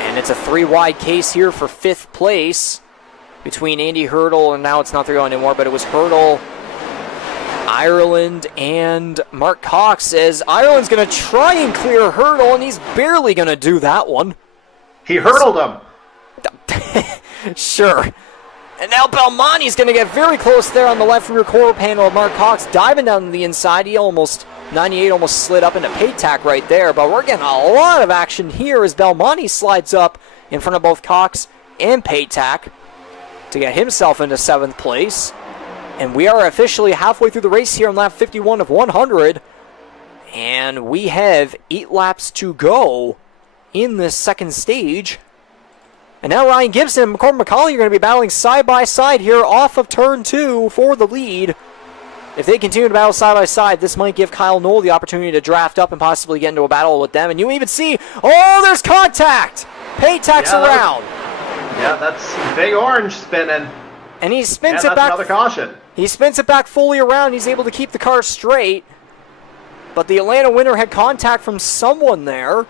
And it's a three-wide case here for fifth place between Andy Hurdle, and now it's not 3-0 anymore, but it was Hurdle, Ireland, and Mark Cox, as Ireland's going to try and clear Hurdle, and he's barely going to do that one. He hurdled him. Sure. And now Belmonte's going to get very close there on the left rear quarter panel of Mark Cox, diving down to the inside. He almost, 98 almost slid up into pay tack right there, but we're getting a lot of action here as Belmonte slides up in front of both Cox and pay tack to get himself into 7th place. And we are officially halfway through the race here on lap 51 of 100. And we have 8 laps to go in this second stage. And now Ryan Gibson and Corbin McCauley are going to be battling side by side here off of turn 2 for the lead. If they continue to battle side by side, this might give Kyle Knoll the opportunity to draft up and possibly get into a battle with them. And you even see, oh, there's contact! Pay tax around. Yeah, that's Big Orange spinning. And he spins it it back. Another caution. He spins it back fully around. He's able to keep the car straight. But the Atlanta winner had contact from someone there.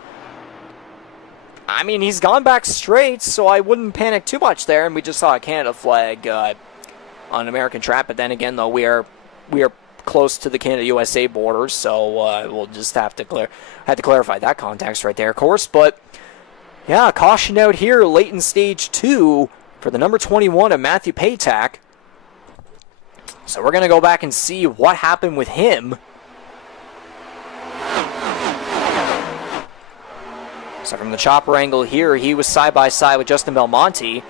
I mean, he's gone back straight, so I wouldn't panic too much there. And we just saw a Canada flag on American track. But then again, though, we are close to the Canada-USA border, so we'll just have to clarify that context right there, of course. But yeah, caution out here late in stage 2 for the number 21 of Matthew Paytack. So we're going to go back and see what happened with him. So from the chopper angle here, he was side by side with Justin Belmonte.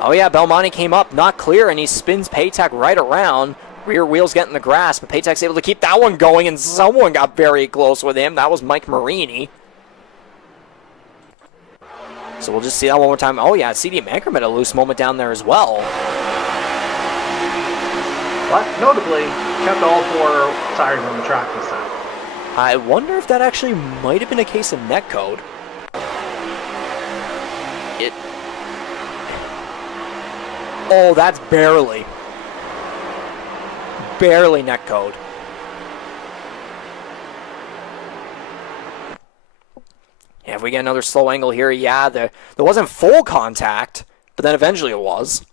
Oh yeah, Belmonte came up, not clear, and he spins Paytack right around. rear wheels getting the grass, but Patek's able to keep that one going, and someone got very close with him. That was Mike Marini. So we'll just see that one more time. Oh, yeah, CD Mankerman had a loose moment down there as well. But notably, kept all 4 tires on the track this time. I wonder if that actually might have been a case of netcode. Oh, that's barely netcode. Yeah, if we get another slow angle here, yeah, there wasn't full contact, but then eventually it was.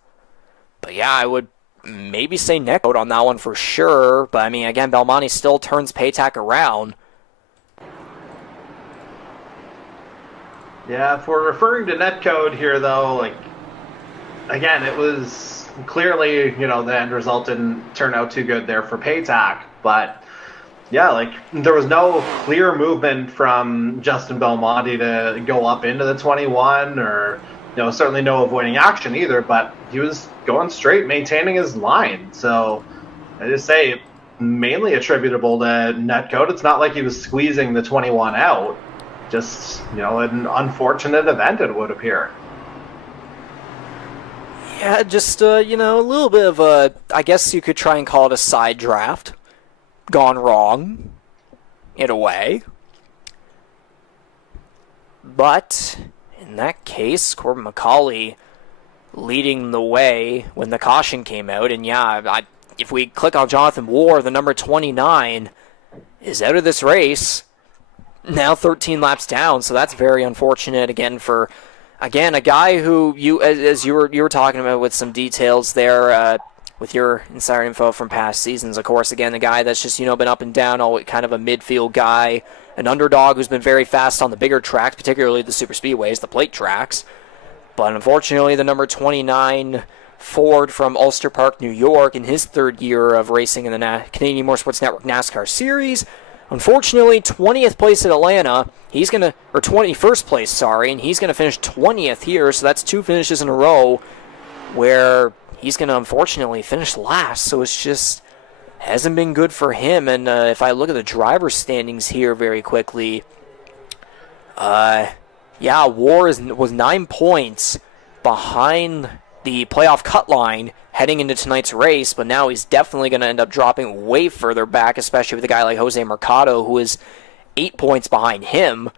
But yeah, I would maybe say netcode on that one for sure. But I mean, again, Belmonte still turns Patek around. Yeah, if we're referring to netcode here, though, like, again, it was clearly, the end result didn't turn out too good there for Patek, but yeah, like, there was no clear movement from Justin Belmonte to go up into the 21, or, certainly no avoiding action either, but he was going straight, maintaining his line. So I just say, mainly attributable to netcode. It's not like he was squeezing the 21 out. Just, an unfortunate event, it would appear. Yeah, just, a little bit of a, I guess you could try and call it a side draft. Gone wrong, in a way. But, in that case, Corbin McCauley leading the way when the caution came out. And yeah, if we click on Jonathan Ward, the number 29 is out of this race. Now 13 laps down, so that's very unfortunate again for, a guy who as you were talking about with some details there with your insider info from past seasons. Of course, again, the guy that's just been up and down, kind of a midfield guy, an underdog who's been very fast on the bigger tracks, particularly the super speedways, the plate tracks. But unfortunately, the number 29 Ford from Ulster Park, New York, in his 3rd year of racing in the Canadian Motorsports Network NASCAR Series. Unfortunately, 20th place at Atlanta, he's going to, or 21st place, sorry, and he's going to finish 20th here, so that's 2 finishes in a row where he's going to unfortunately finish last, so it's just hasn't been good for him. And if I look at the driver's standings here very quickly, War was 9 points behind the playoff cut line heading into tonight's race, but now he's definitely going to end up dropping way further back, especially with a guy like Jose Mercado, who is 8 points behind him.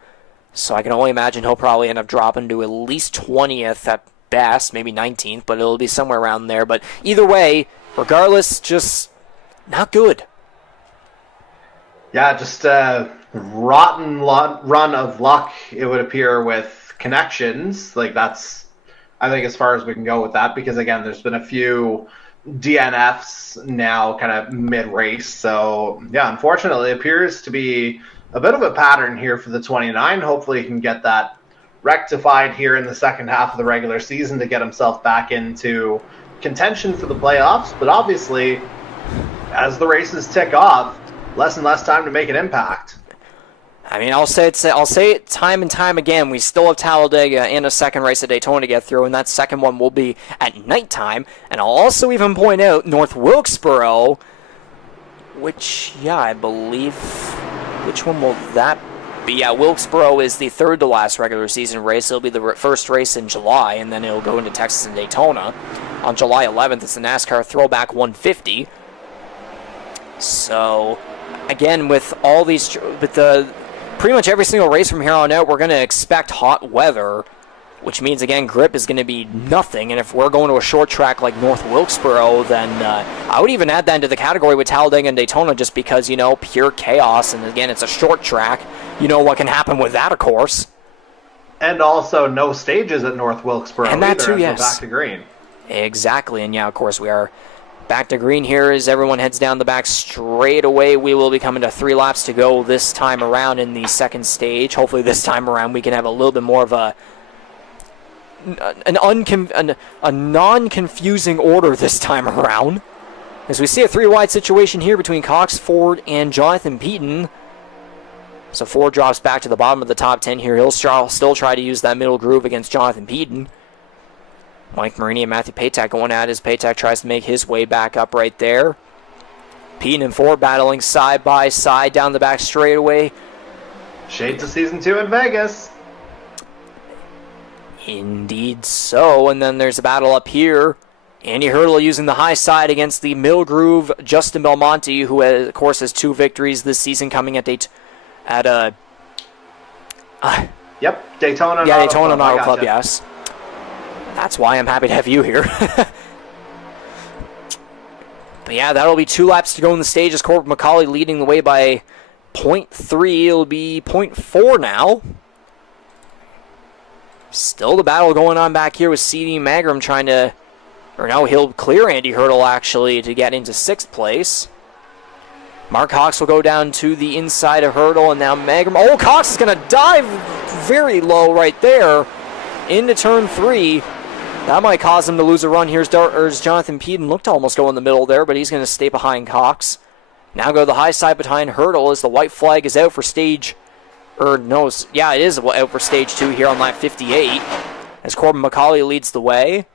So I can only imagine he'll probably end up dropping to at least 20th at best, maybe 19th, but it'll be somewhere around there. But either way, regardless, just not good. Yeah, just a rotten run of luck, it would appear, with connections. Like, that's, I think, as far as we can go with that, because again, there's been a few DNFs now kind of mid-race. So yeah, unfortunately, it appears to be a bit of a pattern here for the 29. Hopefully he can get that rectified here in the second half of the regular season to get himself back into contention for the playoffs. But obviously, as the races tick off, less and less time to make an impact. I mean, I'll say it time and time again. We still have Talladega and a second race at Daytona to get through, and that second one will be at nighttime. And I'll also even point out North Wilkesboro, which, yeah, I believe, which one will that be? Yeah, Wilkesboro is the 3rd to last regular season race. It'll be the first race in July, and then it'll go into Texas and Daytona. On July 11th, it's the NASCAR Throwback 150. So, again, with all these, pretty much every single race from here on out, we're going to expect hot weather, which means, again, grip is going to be nothing. And if we're going to a short track like North Wilkesboro, then I would even add that into the category with Talladega and Daytona, just because, pure chaos. And again, it's a short track. You know what can happen with that, of course. And also no stages at North Wilkesboro and that either, too, yes. Back to green. Exactly. And yeah, of course, we are back to green here as everyone heads down the back straight away. We will be coming to 3 laps to go this time around in the second stage. Hopefully this time around we can have a little bit more of a non-confusing order this time around. As we see a 3-wide situation here between Cox, Ford, and Jonathan Peaton. So Ford drops back to the bottom of the top 10 here. He'll still try to use that middle groove against Jonathan Peaton. Mike Marini and Matthew Patek going at it as Patek tries to make his way back up right there. Pete and Ford battling side by side down the back straightaway. Shades of Season 2 in Vegas. Indeed so. And then there's a battle up here. Andy Hurdle using the high side against the Mill Groove Justin Belmonte, who of course has 2 victories this season coming at Daytona. Daytona. Yeah, Daytona Auto Club. Yes. That's why I'm happy to have you here. But yeah, that'll be 2 laps to go in the stage as Corbin McCauley leading the way by 0.3. It'll be 0.4 now. Still the battle going on back here with C.D. Magram trying to... Or no, he'll clear Andy Hurdle, actually, to get into 6th place. Mark Cox will go down to the inside of Hurdle, and now Magram... Oh, Cox is going to dive very low right there into turn 3. That might cause him to lose a run. Here's Jonathan Peden. Looked to almost go in the middle there, but he's going to stay behind Cox. Now go to the high side behind Hurdle as the white flag is out for stage... it is out for stage 2 here on lap 58. As Corbin McCauley leads the way.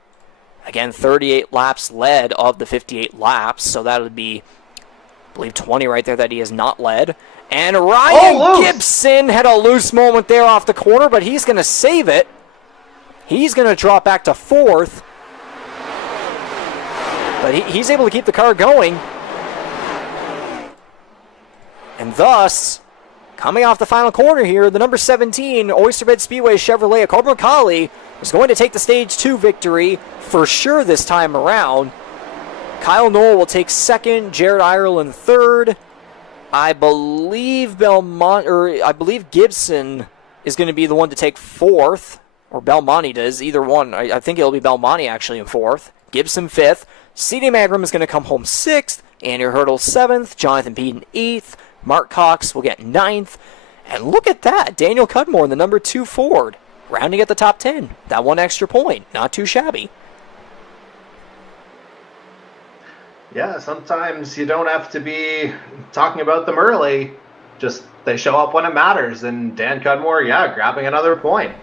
Again, 38 laps led of the 58 laps, so that would be, I believe, 20 right there that he has not led. And Ryan Gibson had a loose moment there off the corner, but he's going to save it. He's going to drop back to 4th. But he's able to keep the car going. And thus, coming off the final corner here, the number 17 Oyster Bed Speedway Chevrolet Corbin McCauley is going to take the stage 2 victory for sure this time around. Kyle Knoll will take 2nd, Jared Ireland 3rd. I believe Gibson is going to be the one to take 4th, or Belmonte does, either one. I think it'll be Belmonte actually in 4th. Gibson 5th. C.D. Magram is going to come home 6th. Andy Hurdle 7th. Jonathan Peden 8th. Mark Cox will get 9th. And look at that. Daniel Cudmore in the number 2 Ford, rounding at the top 10. That 1 extra point. Not too shabby. Yeah, sometimes you don't have to be talking about them early. Just they show up when it matters. And Dan Cudmore, grabbing another point.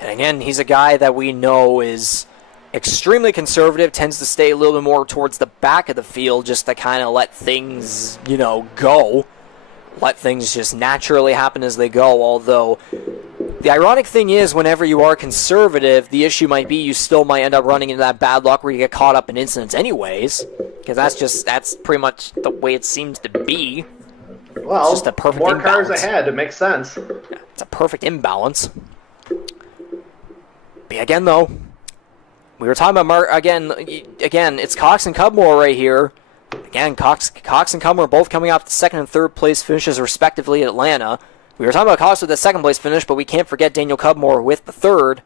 And again, he's a guy that we know is extremely conservative, tends to stay a little bit more towards the back of the field just to kind of let things, go. Let things just naturally happen as they go. Although, the ironic thing is, whenever you are conservative, the issue might be you still might end up running into that bad luck where you get caught up in incidents anyways. Because that's pretty much the way it seems to be. Well, it's just a perfect more imbalance. cars ahead, it makes sense. Yeah, it's a perfect imbalance. But again, though, we were talking about again, it's Cox and Cudmore right here. Again, Cox and Cudmore both coming off the 2nd and 3rd place finishes respectively at Atlanta. We were talking about Cox with the 2nd place finish, but we can't forget Daniel Cudmore with the 3rd.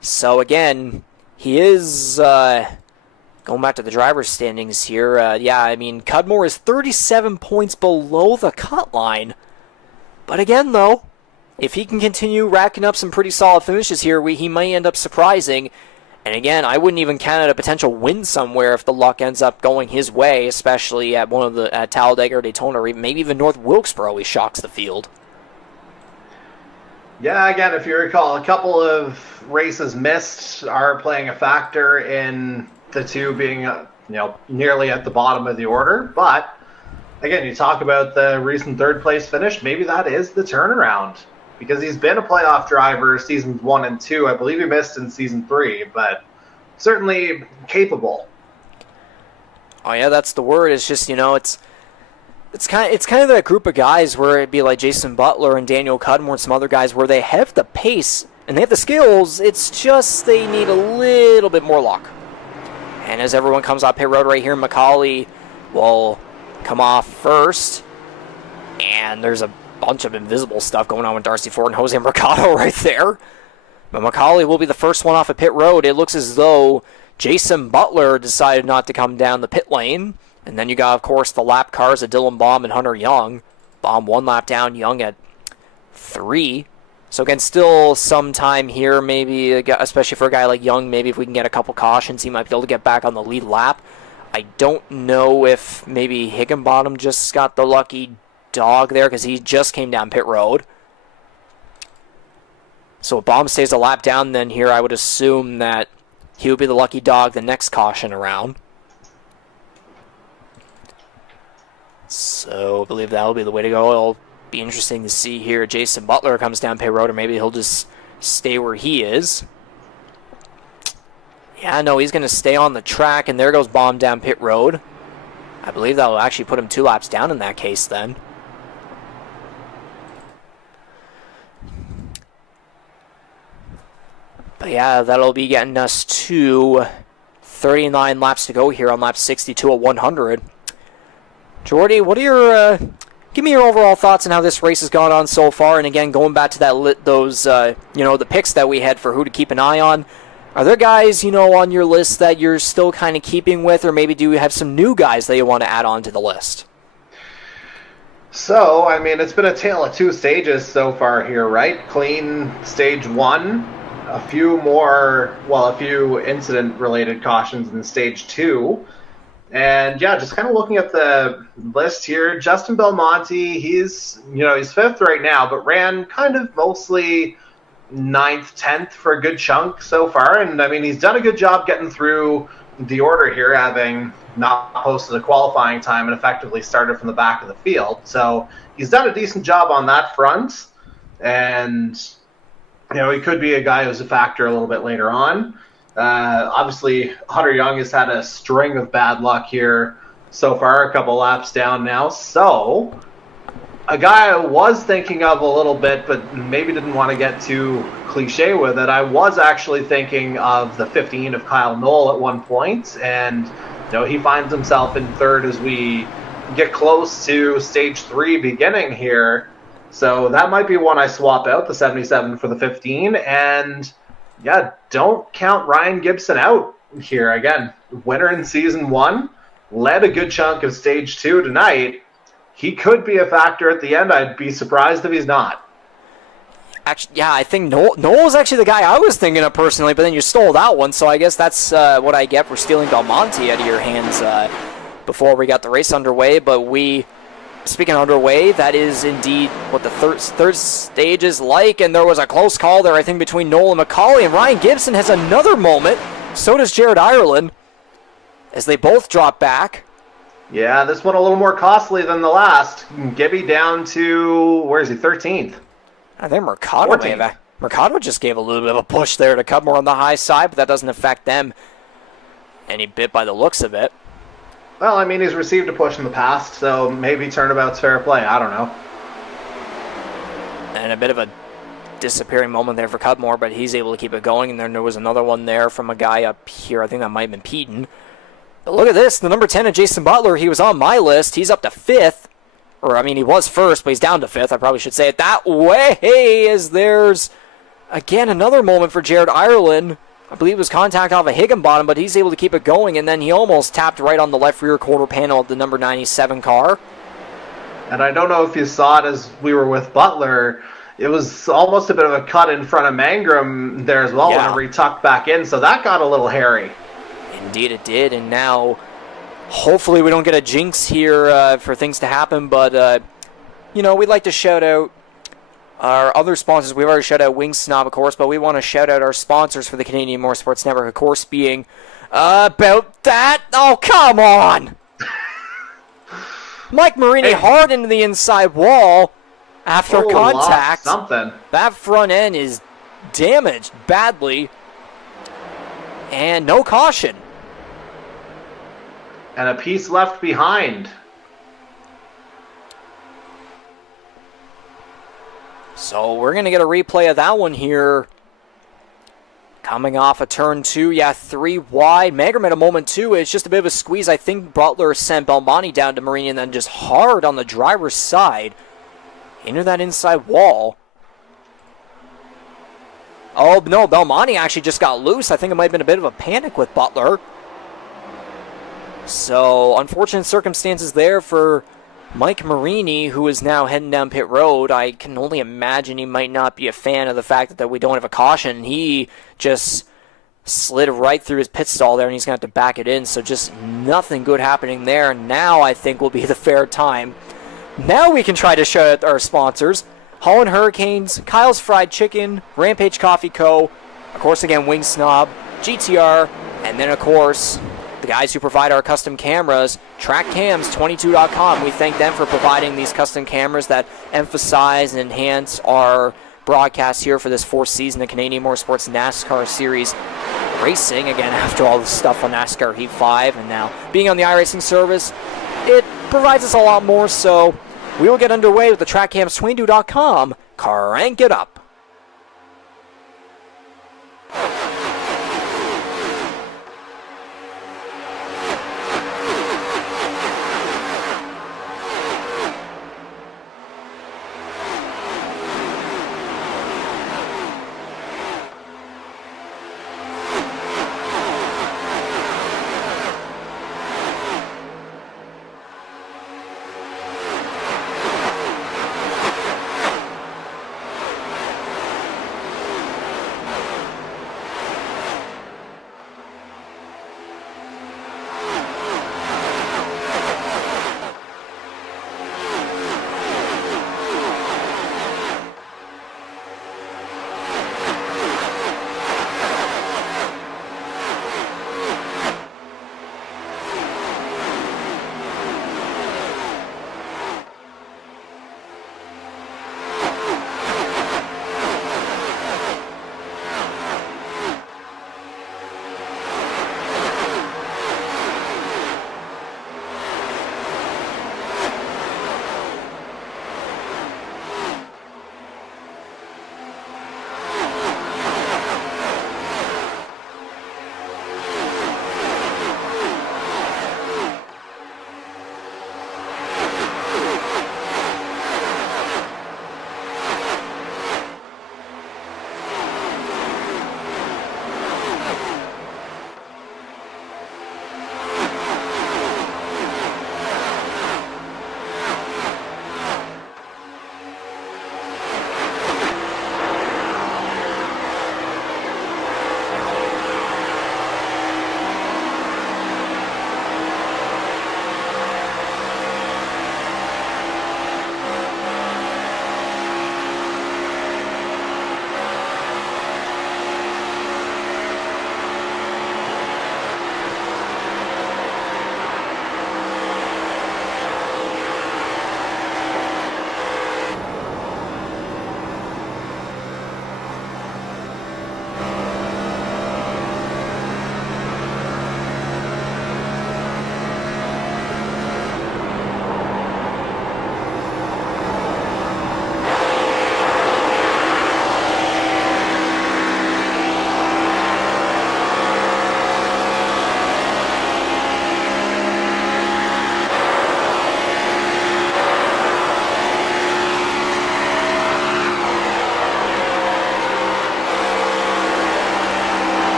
So again, he is going back to the driver's standings here. Cudmore is 37 points below the cut line. But again, though, if he can continue racking up some pretty solid finishes here, he might end up surprising. And again, I wouldn't even count it a potential win somewhere if the luck ends up going his way, especially at at Talladega or Daytona, or maybe even North Wilkesboro. He shocks the field. Yeah, again, if you recall, a couple of races missed are playing a factor in the 2 being, nearly at the bottom of the order. But again, you talk about the recent 3rd place finish. Maybe that is the turnaround. Because he's been a playoff driver seasons 1 and 2. I believe he missed in season 3, but certainly capable. Oh yeah, that's the word. It's just, it's kind of that group of guys where it'd be like Jason Butler and Daniel Cudmore and some other guys where they have the pace and they have the skills. It's just they need a little bit more luck. And as everyone comes off pit road right here, McCauley will come off first, and there's a bunch of invisible stuff going on with Darcy Ford and Jose Mercado right there. But McCauley will be the first one off of pit road. It looks as though Jason Butler decided not to come down the pit lane. And then you got, of course, the lap cars of Dylan Baum and Hunter Young. Baum 1 lap down, Young at 3. So again, still some time here, maybe, especially for a guy like Young, maybe if we can get a couple cautions, he might be able to get back on the lead lap. I don't know if maybe Higginbottom just got the lucky dog there because he just came down pit road. So if Baum stays a lap down, then here I would assume that he would be the lucky dog the next caution around. So I believe that'll be the way to go. It'll be interesting to see here. Jason Butler comes down pit road, or maybe he'll just stay where he is. Yeah, no, he's going to stay on the track, and there goes Baum down pit road. I believe that will actually put him 2 laps down in that case then. But yeah, that'll be getting us to 39 laps to go here on lap 62 at 100. Jordy, what are your give me your overall thoughts on how this race has gone on so far? And again, going back to that the picks that we had for who to keep an eye on. Are there guys, on your list that you're still kind of keeping with, or maybe do you have some new guys that you want to add on to the list? So, I mean, it's been a tale of 2 stages so far here, right? Clean stage 1, a few incident-related cautions in stage 2. And yeah, just kind of looking at the list here, Justin Belmonte, he's 5th right now, but ran kind of mostly 9th, 10th for a good chunk so far. And I mean, he's done a good job getting through the order here, having not posted a qualifying time and effectively started from the back of the field. So he's done a decent job on that front. And, he could be a guy who's a factor a little bit later on. Obviously, Hunter Young has had a string of bad luck here so far, a couple laps down now. So, a guy I was thinking of a little bit, but maybe didn't want to get too cliche with it, I was actually thinking of the 15 of Kyle Knoll at one point, and he finds himself in 3rd as we get close to stage 3 beginning here. So that might be one I swap out, the 77 for the 15, and yeah, don't count Ryan Gibson out here. Again, winner in season 1, led a good chunk of stage 2 tonight. He could be a factor at the end. I'd be surprised if he's not. Actually, yeah, I think Noel's actually the guy I was thinking of personally, but then you stole that one, so I guess that's what I get for stealing Belmonte out of your hands before we got the race underway. But speaking of underway, that is indeed what the third stage is like, and there was a close call there, I think, between Noel and McCauley, and Ryan Gibson has another moment. So does Jared Ireland, as they both drop back. Yeah, this one a little more costly than the last. Gibby down to, where is he, 13th? I think Mercado just gave a little bit of a push there to Cudmore on the high side, but that doesn't affect them any bit by the looks of it. Well, I mean, he's received a push in the past, so maybe turnabout's fair play. I don't know. And a bit of a disappearing moment there for Cudmore, but he's able to keep it going. And then there was another one there from a guy up here. I think that might have been Peaton. But look at this. The number 10 of Jason Butler, he was on my list. He's up to 5th. Or, I mean, he was 1st, but he's down to 5th. I probably should say it that way, as there's, again, another moment for Jared Ireland. I believe it was contact off a Higginbottom, but he's able to keep it going, and then he almost tapped right on the left rear quarter panel of the number 97 car. And I don't know if you saw it as we were with Butler. It was almost a bit of a cut in front of Mangrum there as well, whenever he tucked back in, so that got a little hairy. Indeed it did, and now hopefully we don't get a jinx here for things to happen, but, we'd like to shout out our other sponsors. We've already shouted out Snob, of course, but we want to shout out our sponsors for the Canadian Motorsports Network, of course, being about that. Oh, come on! Mike Marini hard into the inside wall after contact. Something. That front end is damaged badly, and no caution. And a piece left behind. So we're going to get a replay of that one here. Coming off a turn 2, 3 wide. Mangrum had a moment too. It's just a bit of a squeeze. I think Butler sent Belmonte down to Marini and then just hard on the driver's side into that inside wall. Oh, no, Belmonte actually just got loose. I think it might have been a bit of a panic with Butler. So, unfortunate circumstances there for Mike Marini, who is now heading down pit road. I can only imagine he might not be a fan of the fact that we don't have a caution. He just slid right through his pit stall there, and he's going to have to back it in. So just nothing good happening there. Now I think will be the fair time. Now we can try to show out our sponsors. Holland Hurricanes, Kyle's Fried Chicken, Rampage Coffee Co., of course again Wing Snob, GTR, and then of course the guys who provide our custom cameras, TrackCams22.com. We thank them for providing these custom cameras that emphasize and enhance our broadcast here for this fourth season of Canadian Motorsports NASCAR Series Racing. Again, after all the stuff on NASCAR Heat 5 and now being on the iRacing service, it provides us a lot more, so we will get underway with the TrackCams22.com. Crank it up.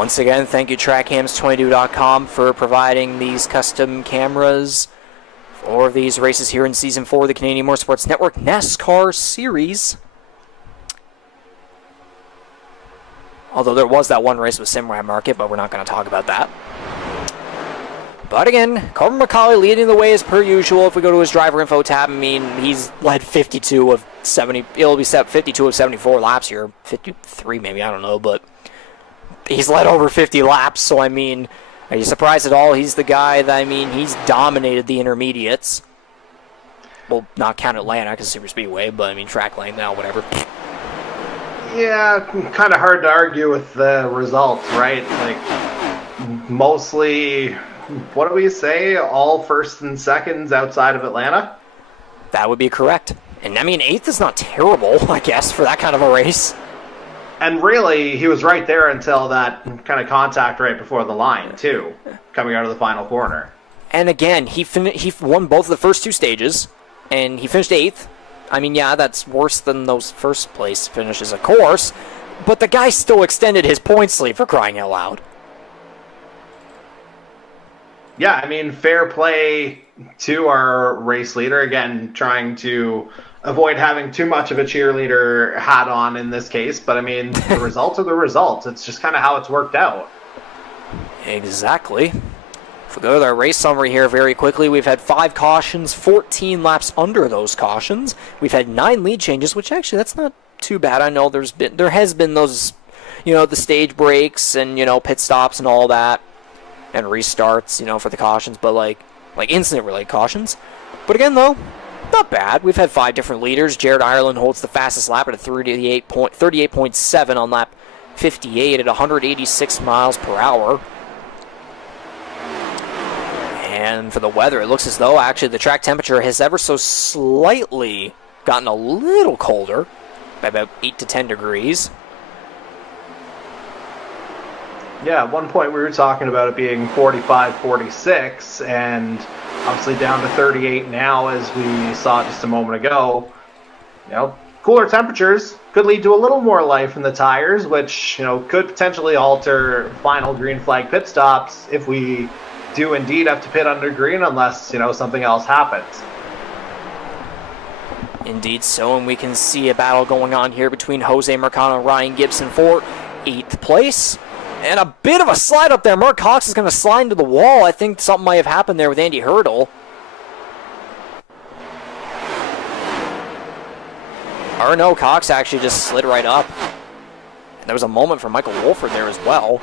Once again, thank you TrackCams22.com for providing these custom cameras for these races here in Season 4 of the Canadian Motorsports Network NASCAR Series. Although there was that one race with Simrad Market, but we're not going to talk about that. But again, Corbin McCauley leading the way as per usual. If we go to his driver info tab, I mean, he's led 52 of 70. It'll be set 52 of 74 laps here. 53 maybe, I don't know. But he's led over 50 laps, so I mean, are you surprised at all? He's the guy that, I mean, he's dominated the intermediates. Well, not count Atlanta because Super Speedway, but I mean, track lane now, whatever. Yeah, kind of hard to argue with the results, right? Like, mostly, what do we say? All first and seconds outside of Atlanta? That would be correct. And I mean, 8th is not terrible, I guess, for that kind of a race. And really, he was right there until that kind of contact right before the line, too, coming out of the final corner. And again, he won both of the first 2 stages, and he finished 8th. I mean, yeah, that's worse than those first place finishes, of course, but the guy still extended his points lead, for crying out loud. Yeah, I mean, fair play to our race leader. Again, trying to avoid having too much of a cheerleader hat on in this case, but I mean, the results are the results. It's just kind of how it's worked out. Exactly. If we go to our race summary here very quickly, we've had 5 cautions, 14 laps under those cautions. We've had 9 lead changes, which actually that's not too bad. I know there has been those, the stage breaks and pit stops and all that, and restarts, for the cautions, but like incident-related cautions. But again, though, not bad. We've had 5 different leaders. Jared Ireland holds the fastest lap at a 38.7 on lap 58 at 186 miles per hour. And for the weather, it looks as though actually the track temperature has ever so slightly gotten a little colder, by about 8 to 10 degrees. Yeah, at one point we were talking about it being 45, 46, and obviously down to 38 now, as we saw just a moment ago. Cooler temperatures could lead to a little more life in the tires, which, could potentially alter final green flag pit stops if we do indeed have to pit under green, unless, something else happens. Indeed so, and we can see a battle going on here between Jose Mercado and Ryan Gibson for 8th place. And a bit of a slide up there. Mark Cox is going to slide into the wall. I think something might have happened there with Andy Hurdle. Or no, Cox actually just slid right up. And there was a moment for Michael Wolford there as well,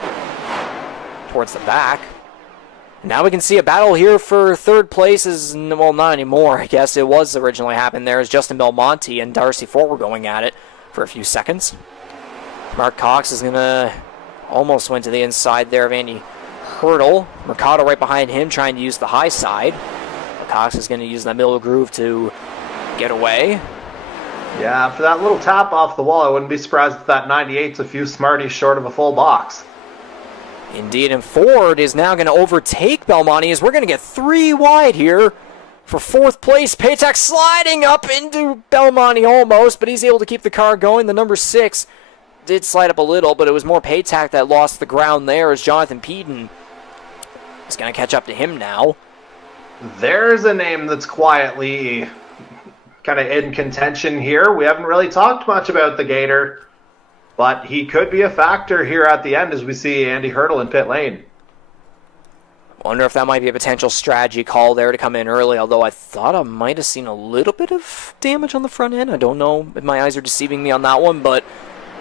towards the back. Now we can see a battle here for 3rd place. Well, not anymore, I guess. It was originally happened there as Justin Belmonte and Darcy Ford were going at it for a few seconds. Mark Cox is going to almost went to the inside there of Andy Hurdle. Mercado right behind him trying to use the high side. But Cox is going to use that middle groove to get away. Yeah, for that little tap off the wall, I wouldn't be surprised if that 98's a few smarties short of a full box. Indeed, and Ford is now going to overtake Belmonte as we're going to get 3 wide here for 4th place. Paytek sliding up into Belmonte almost, but he's able to keep the car going. The number 6 did slide up a little, but it was more Paytek that lost the ground there as Jonathan Peden is going to catch up to him now. There's a name that's quietly kind of in contention here. We haven't really talked much about the Gator, but he could be a factor here at the end as we see Andy Hurdle in pit lane. Wonder if that might be a potential strategy call there to come in early, although I thought I might have seen a little bit of damage on the front end. I don't know if my eyes are deceiving me on that one, but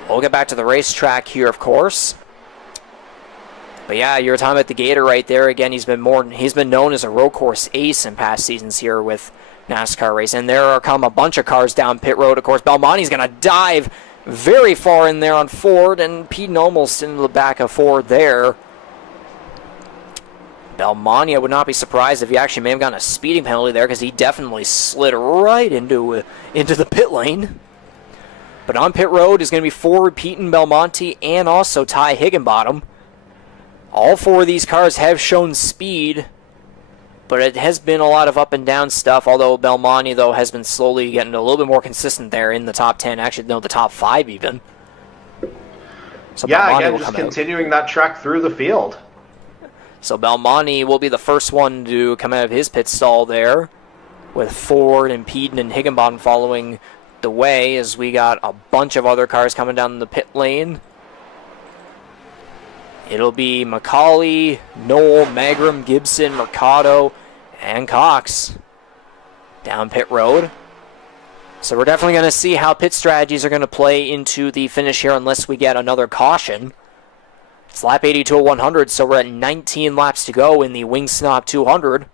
we'll get back to the racetrack here, of course. But yeah, you were talking about the Gator right there. Again, he's been known as a road course ace in past seasons here with NASCAR racing. And there are come a bunch of cars down pit road. Of course, Belmonte's going to dive very far in there on Ford, and Peden almost into the back of Ford there. Belmonte, I would not be surprised if he actually may have gotten a speeding penalty there, because he definitely slid right into the pit lane. But on pit road is going to be Ford, Peden, Belmonte, and also Ty Higginbottom. All 4 of these cars have shown speed, but it has been a lot of up and down stuff, although Belmonte, though, has been slowly getting a little bit more consistent there in the top 10, actually, no, the top 5 even. So yeah, Belmonte again, just continuing that trek through the field. So Belmonte will be the first one to come out of his pit stall there, with Ford and Peden and Higginbottom following the way, as we got a bunch of other cars coming down the pit lane. It'll be McCauley, Knoll, Magram, Gibson, Mercado, and Cox down pit road. So we're definitely going to see how pit strategies are going to play into the finish here unless we get another caution. It's lap 82 of 100, so we're at 19 laps to go in the Wing Snob 200.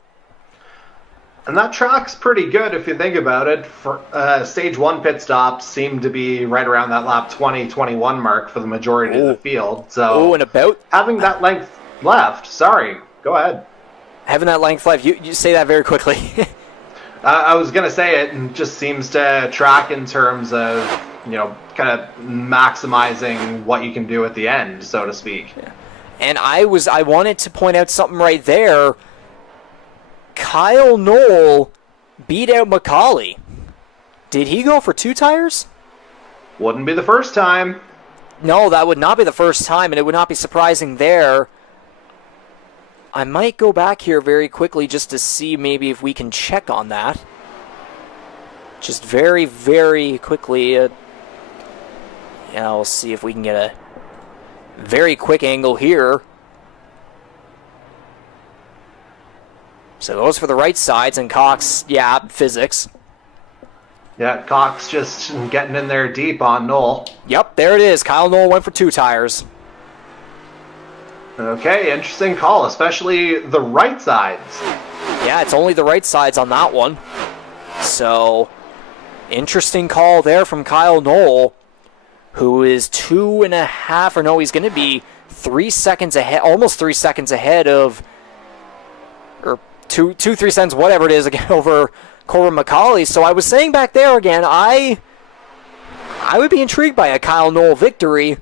And that track's pretty good if you think about it. For stage 1 pit stops seem to be right around that lap 20-21 mark for the majority of the field. So and about having that length left, sorry, go ahead. Having that length left, you say that very quickly. I was going to say it just seems to track in terms of, kind of maximizing what you can do at the end, so to speak. Yeah. And I wanted to point out something right there. Kyle Knoll beat out Macaulay. Did he go for 2 tires? Wouldn't be the first time. No, that would not be the first time, and it would not be surprising there. I might go back here very quickly just to see maybe if we can check on that. Just very, very quickly. We'll see if we can get a very quick angle here. So those for the right sides, and Cox, physics. Yeah, Cox just getting in there deep on Knoll. Yep, there it is. Kyle Knoll went for 2 tires. Okay, interesting call, especially the right sides. Yeah, it's only the right sides on that one. So, interesting call there from Kyle Knoll, who is 2.5, or no, he's going to be 3 seconds ahead, almost 3 seconds ahead of, or 3 seconds, whatever it is, again, over Corbin Macaulay. So I was saying back there again, I would be intrigued by a Kyle Knoll victory.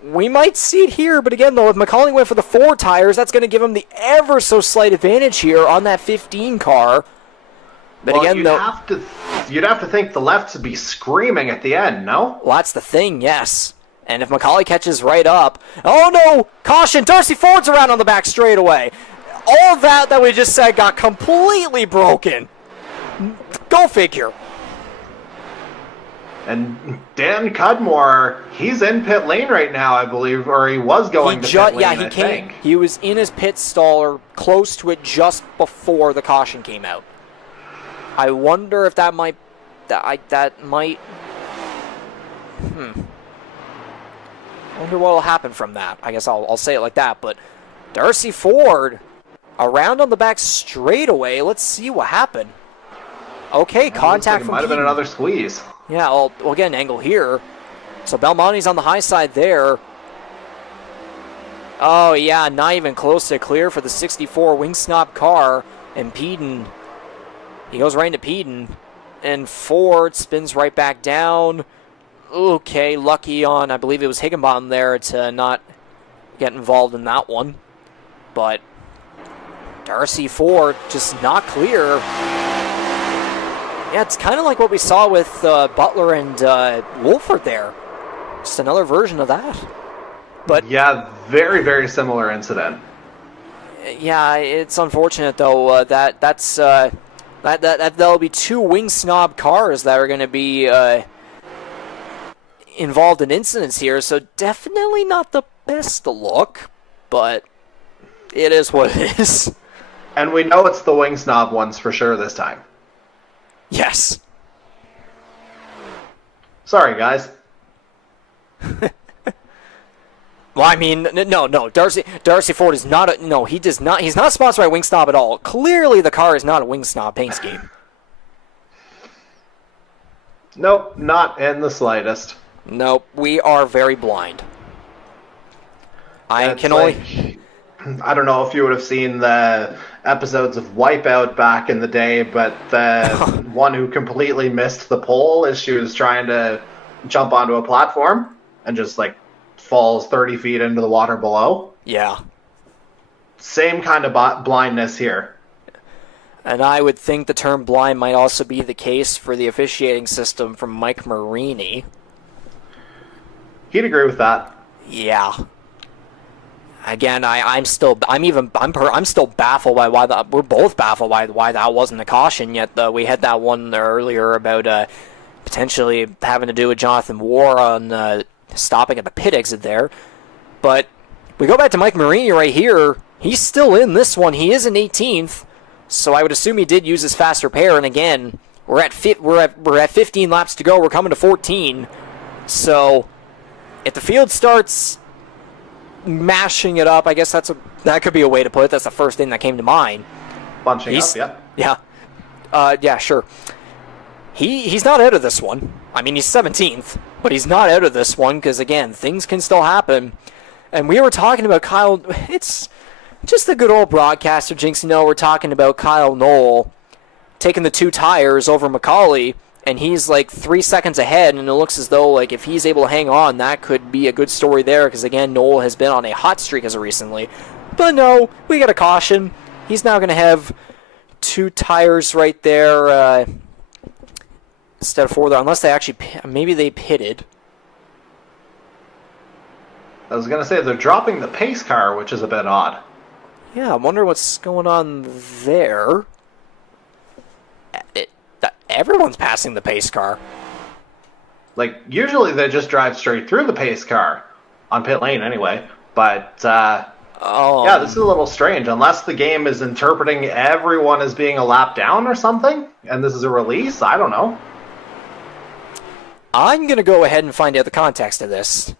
We might see it here, but again, though, if Macaulay went for the 4 tires, that's going to give him the ever so slight advantage here on that 15 car. But well, again, you'd have to think the lefts would be screaming at the end, no? Well, that's the thing, yes. And if Macaulay catches right up, oh no, caution! Darcy Ford's around on the back straightaway. All of that we just said got completely broken. Go figure. And Dan Cudmore, he's in pit lane right now, I believe, or he was going to pit lane, I think. He was in his pit stall or close to it just before the caution came out. I wonder if that might. I wonder what will happen from that. I guess I'll say it like that. But Darcy Ford around on the back straightaway. Let's see what happened. Okay, contact from. Might have been another squeeze. Yeah, we'll get an angle here. So Belmonte's on the high side there. Oh yeah, not even close to clear for the 64 Wing Snob car. And Peden, he goes right into Peden. And Ford spins right back down. Okay, lucky on, I believe it was Higginbottom there to not get involved in that one. But Darcy Ford just not clear. Yeah, it's kind of like what we saw with Butler and Wolford there. Just another version of that. But yeah, very, very similar incident. Yeah, it's unfortunate though that'll be 2 Wing Snob cars that are going to be involved in incidents here. So definitely not the best look, but it is what it is. And we know it's the Wing Snob ones for sure this time. Yes. Sorry, guys. Well, I mean, no. Darcy Ford is not a... No, he does not... He's not sponsored by Wing Snob at all. Clearly, the car is not a Wing Snob paint scheme. Nope, not in the slightest. Nope, we are very blind. I don't know if you would have seen the episodes of Wipeout back in the day, but the one who completely missed the pole as she was trying to jump onto a platform and just falls 30 feet into the water below. Yeah. Same kind of blindness here. And I would think the term blind might also be the case for the officiating system from Mike Marini. He'd agree with that. Yeah. Again, I'm still baffled by why that. We're both baffled by why that wasn't a caution. Yet we had that one earlier about potentially having to do with Jonathan War on stopping at the pit exit there. But we go back to Mike Marini right here. He's still in this one. He is in 18th, so I would assume he did use his fast repair. And again, we're at 15 laps to go. We're coming to 14. So if the field starts mashing it up. I guess that could be a way to put it. That's the first thing that came to mind. Bunching up, yep. Yeah. Yeah, sure. He's not out of this one. I mean, he's 17th, but he's not out of this one because, again, things can still happen. And we were talking about Kyle. It's just the good old broadcaster jinx. We're talking about Kyle Knoll taking the 2 tires over McCauley, and he's like 3 seconds ahead, and it looks as though like if he's able to hang on, that could be a good story there because, again, Knoll has been on a hot streak as of recently. But no, we got a caution. He's now going to have 2 tires right there instead of 4 there, unless they actually, maybe they pitted. I was going to say they're dropping the pace car, which is a bit odd. Yeah, I wonder what's going on there. Everyone's passing the pace car. Like, usually they just drive straight through the pace car, on pit lane anyway, but yeah, this is a little strange. Unless the game is interpreting everyone as being a lap down or something, and this is a release, I don't know. I'm going to go ahead and find out the context of this.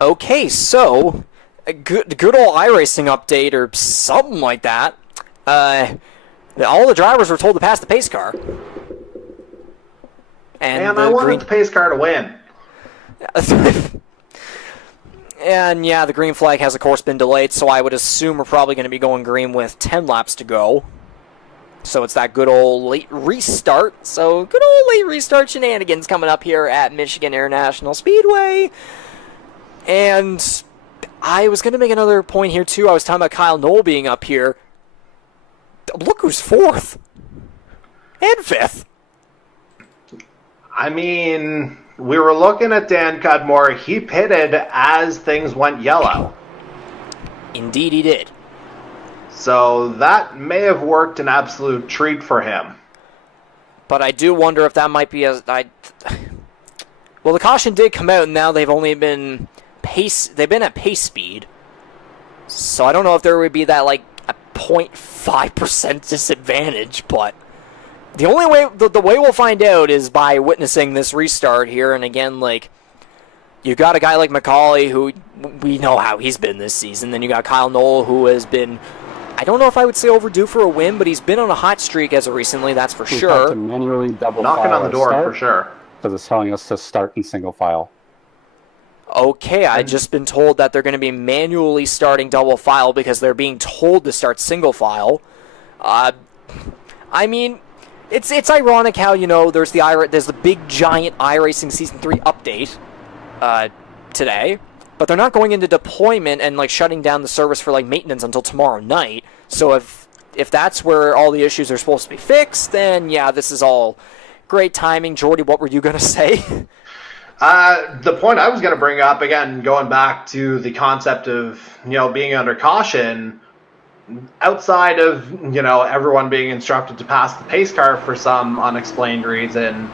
Okay, so a good old iRacing update or something like that. All the drivers were told to pass the pace car. And I wanted the pace car to win. And yeah, the green flag has of course been delayed, so I would assume we're probably going to be going green with 10 laps to go. So it's that good old late restart. So good old late restart shenanigans coming up here at Michigan International Speedway. And I was going to make another point here, too. I was talking about Kyle Knoll being up here. Look who's 4th. And 5th. I mean, we were looking at Dan Cudmore. He pitted as things went yellow. Indeed he did. So that may have worked an absolute treat for him. But I do wonder if that might be well, the caution did come out, and now they've only been... They've been at pace speed, so I don't know if there would be that like a 0.5% disadvantage, but the only way the way we'll find out is by witnessing this restart here. And again, like, you got a guy like McCauley who we know how he's been this season. Then you got Kyle Knoll, who has been, I don't know if I would say overdue for a win, but he's been on a hot streak as of recently, that's for sure. Have to manually double knocking file on the door start, for sure, because it's telling us to start in single file. Okay, I've just been told that they're going to be manually starting double file because they're being told to start single file. I mean, it's ironic how, there's the big giant iRacing Season 3 update today, but they're not going into deployment and like shutting down the service for like maintenance until tomorrow night. So if that's where all the issues are supposed to be fixed, then yeah, this is all great timing. Jordy, what were you going to say? The point I was going to bring up, again, going back to the concept of, being under caution, outside of, everyone being instructed to pass the pace car for some unexplained reason,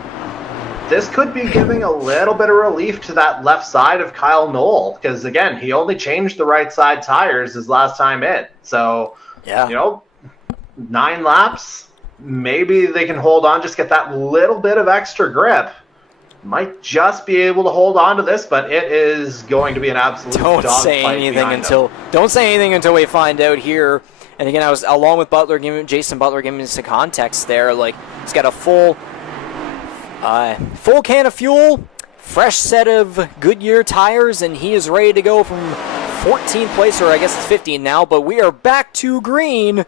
this could be giving a little bit of relief to that left side of Kyle Knoll, because, again, he only changed the right side tires his last time in. So, yeah. 9 laps, maybe they can hold on, just get that little bit of extra grip. Might just be able to hold on to this, but it is going to be an absolute Don't say dogfight anything until we find out here. And again, I was along with Jason Butler, giving me some context there. Like, he's got a full can of fuel, fresh set of Goodyear tires, and he is ready to go from 14th place, or I guess it's 15 now. But we are back to green.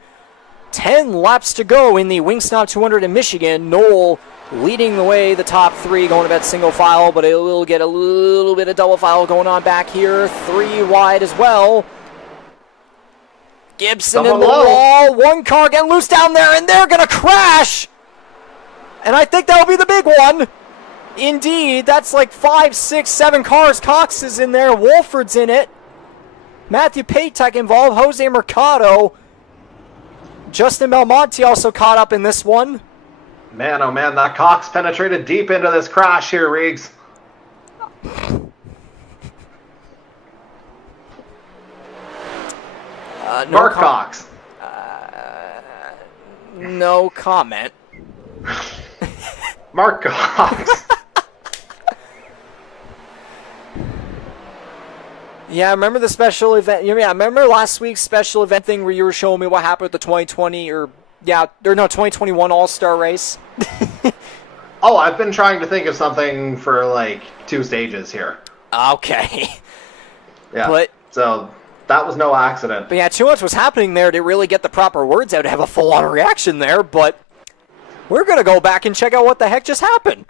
10 laps to go in the Wingsnop 200 in Michigan. Noel leading the way, the top three, going about single file, but it will get a little bit of double file going on back here. 3 wide as well. Gibson in the wall. One car getting loose down there, and they're going to crash. And I think that'll be the big one. Indeed, that's like 5, 6, 7 cars. Cox is in there. Wolford's in it. Matthew Patek involved. Jose Mercado. Justin Belmonte also caught up in this one. Man, oh man, that Cox penetrated deep into this crash here, Riggs. Mark Cox. No comment. Mark Cox. Yeah, I remember the special event. Yeah, I remember last week's special event thing where you were showing me what happened with the 2021 All-Star race. Oh, I've been trying to think of something for like 2 stages here. Okay. Yeah. So that was no accident. But yeah, too much was happening there to really get the proper words out to have a full-on reaction there, but we're going to go back and check out what the heck just happened.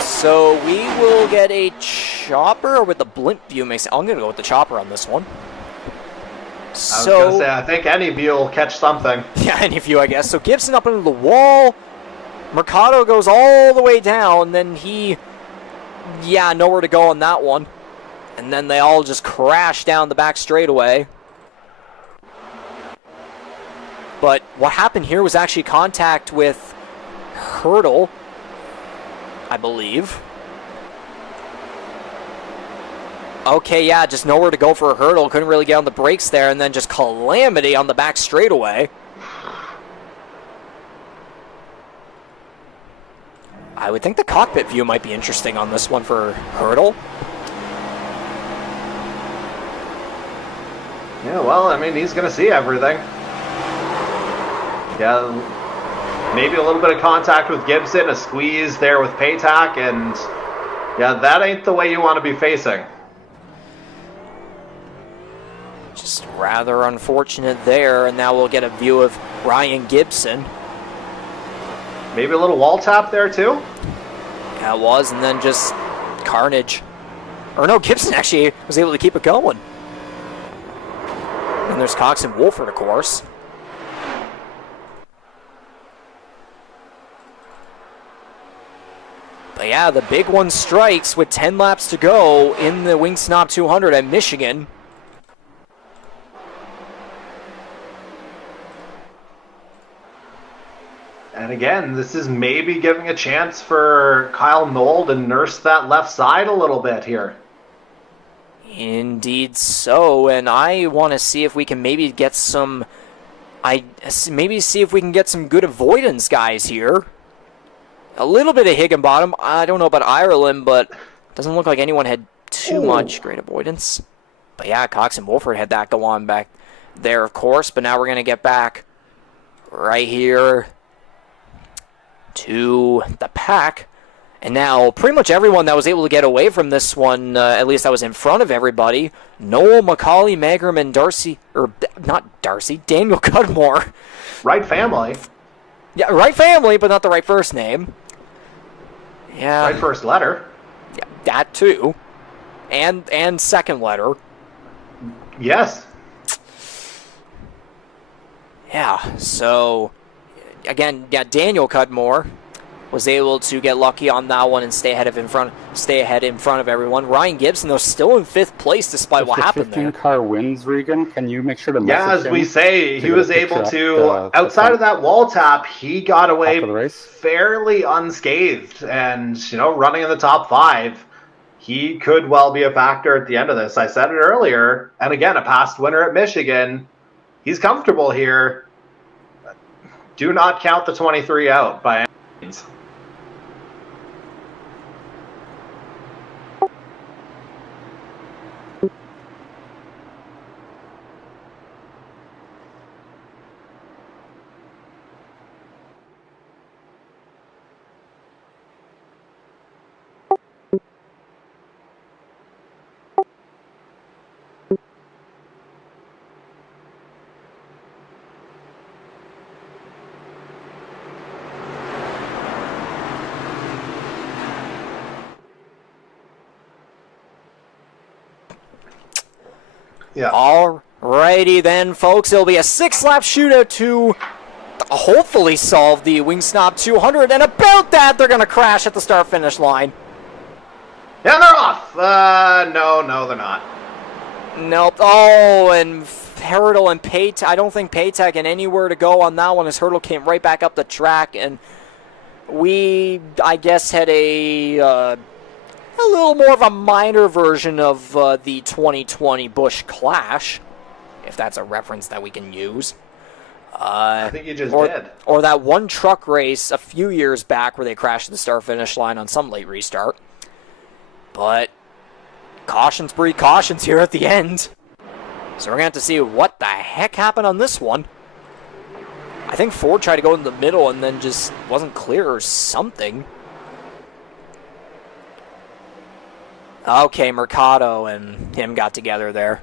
So we will get a chopper, or with the blimp view makes it. I'm going to go with the chopper on this one. I was going to say, I think any view will catch something. Yeah, any view, I guess. So Gibson up into the wall. Mercado goes all the way down. Then nowhere to go on that one. And then they all just crash down the back straightaway. But what happened here was actually contact with Hurdle, I believe. Okay, yeah, just nowhere to go for a Hurdle. Couldn't really get on the brakes there, and then just calamity on the back straightaway. I would think the cockpit view might be interesting on this one for Hurdle. Yeah, well, I mean, he's going to see everything. Yeah, maybe a little bit of contact with Gibson, a squeeze there with Patak, and yeah, that ain't the way you want to be facing. Just rather unfortunate there, and now we'll get a view of Ryan Gibson. Maybe a little wall tap there too? Yeah, it was, and then just carnage. Or no, Gibson actually was able to keep it going. And there's Cox and Wolford, of course. But yeah, the big one strikes with 10 laps to go in the Wingsnop 200 at Michigan. And again, this is maybe giving a chance for Kyle Knoll to nurse that left side a little bit here. Indeed so, and I want to see if we can maybe get some... see if we can get some good avoidance guys here. A little bit of Higginbottom. I don't know about Ireland, but it doesn't look like anyone had too much great avoidance. But yeah, Cox and Wolford had that go on back there, of course. But now we're going to get back right here to the pack. And now pretty much everyone that was able to get away from this one, at least that was in front of everybody, Noel, Macaulay, Magram, and Daniel Cudmore. Right family. Yeah, right family, but not the right first name. Yeah. Right first letter. Yeah, that too. And second letter. Yes. Yeah, so again, yeah, Daniel Cudmore was able to get lucky on that one and stay ahead in front of everyone. Ryan Gibson, though, still in 5th place despite what happened there. 15-car wins, Regan. Can you make sure to message him? Yeah, as we say, he was able to, outside of that wall tap, he got away fairly unscathed. And, running in the top 5, he could well be a factor at the end of this. I said it earlier. And again, a past winner at Michigan. He's comfortable here. Do not count the 23 out by any means. Yeah. Alrighty then, folks. It'll be a 6-lap shootout to hopefully solve the Wing Snob 200. And about that, they're going to crash at the start-finish line. Yeah, they're off. No, they're not. Nope. Oh, and Hurdle and Paytech. I don't think Paytech had anywhere to go on that one as Hurdle came right back up the track. And we, I guess, had a little more of a minor version of the 2020 Busch Clash, if that's a reference that we can use. I think you just did. Or that one truck race a few years back where they crashed at the start-finish line on some late restart. But cautions breed cautions here at the end. So we're going to have to see what the heck happened on this one. I think Ford tried to go in the middle and then just wasn't clear or something. Okay, Mercado and him got together there.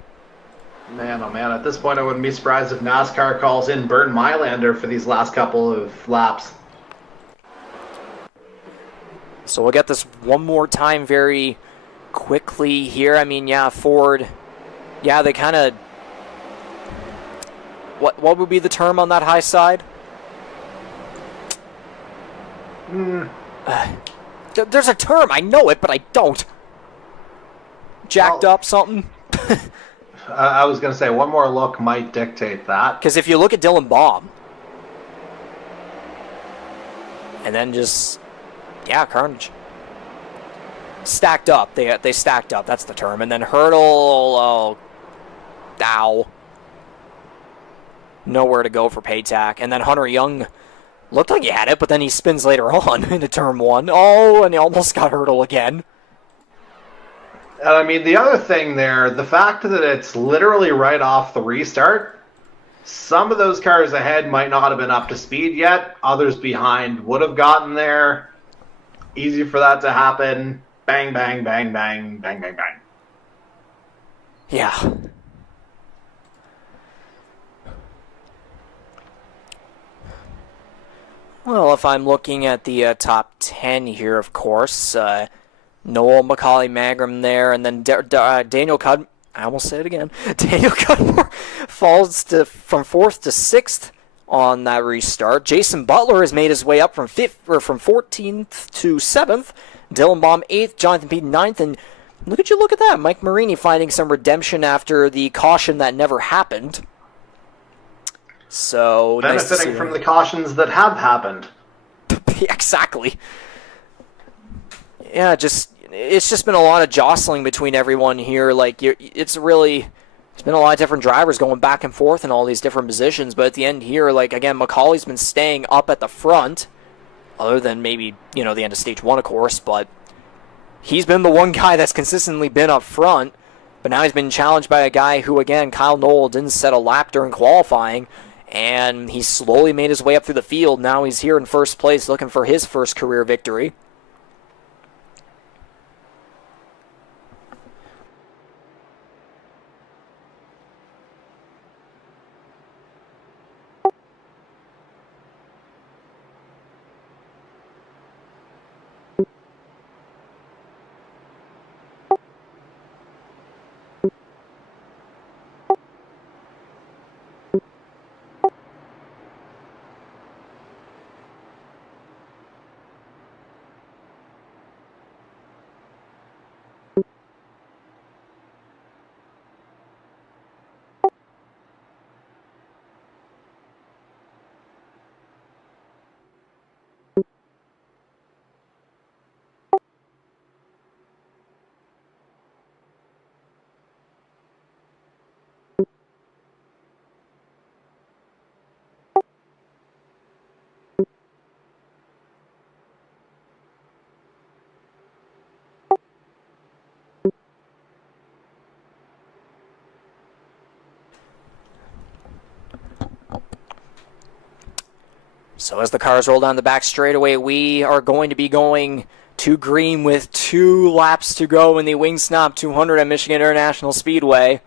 Man, oh man, at this point I wouldn't be surprised if NASCAR calls in Burn Mylander for these last couple of laps. So we'll get this one more time very quickly here. I mean, yeah, Ford, yeah, they kind of... What would be the term on that high side? There's a term, I know it, but I don't. Jacked up something? I was going to say, one more look might dictate that. Because if you look at Dylan Baum, and then just, yeah, carnage. Stacked up. They stacked up, that's the term. And then Hurdle, oh, ow. Nowhere to go for Paytech. And then Hunter Young looked like he had it, but then he spins later on into turn one. Oh, and he almost got Hurdle again. I mean, the other thing there, the fact that it's literally right off the restart, some of those cars ahead might not have been up to speed yet. Others behind would have gotten there. Easy for that to happen. Bang, bang, bang, bang, bang, bang, bang. Yeah. Well, if I'm looking at the top 10 here, of course, Noel, Macaulay, Magrum there, and then Daniel Cudmore. I almost said it again. Daniel Cudmore falls from 4th to 6th on that restart. Jason Butler has made his way up from 14th to 7th. Dylan Baum 8th, Jonathan Pete 9th, and look at that. Mike Marini finding some redemption after the caution that never happened. So benefiting from the cautions that have happened. Exactly. Yeah, it's just been a lot of jostling between everyone here. Like it's been a lot of different drivers going back and forth in all these different positions. But at the end here, like again, Macaulay's been staying up at the front, other than maybe the end of stage 1, of course. But he's been the one guy that's consistently been up front. But now he's been challenged by a guy who, again, Kyle Noel didn't set a lap during qualifying. And he slowly made his way up through the field. Now he's here in first place looking for his first career victory. So as the cars roll down the back straightaway, we are going to be going to green with 2 laps to go in the Wing Snob 200 at Michigan International Speedway.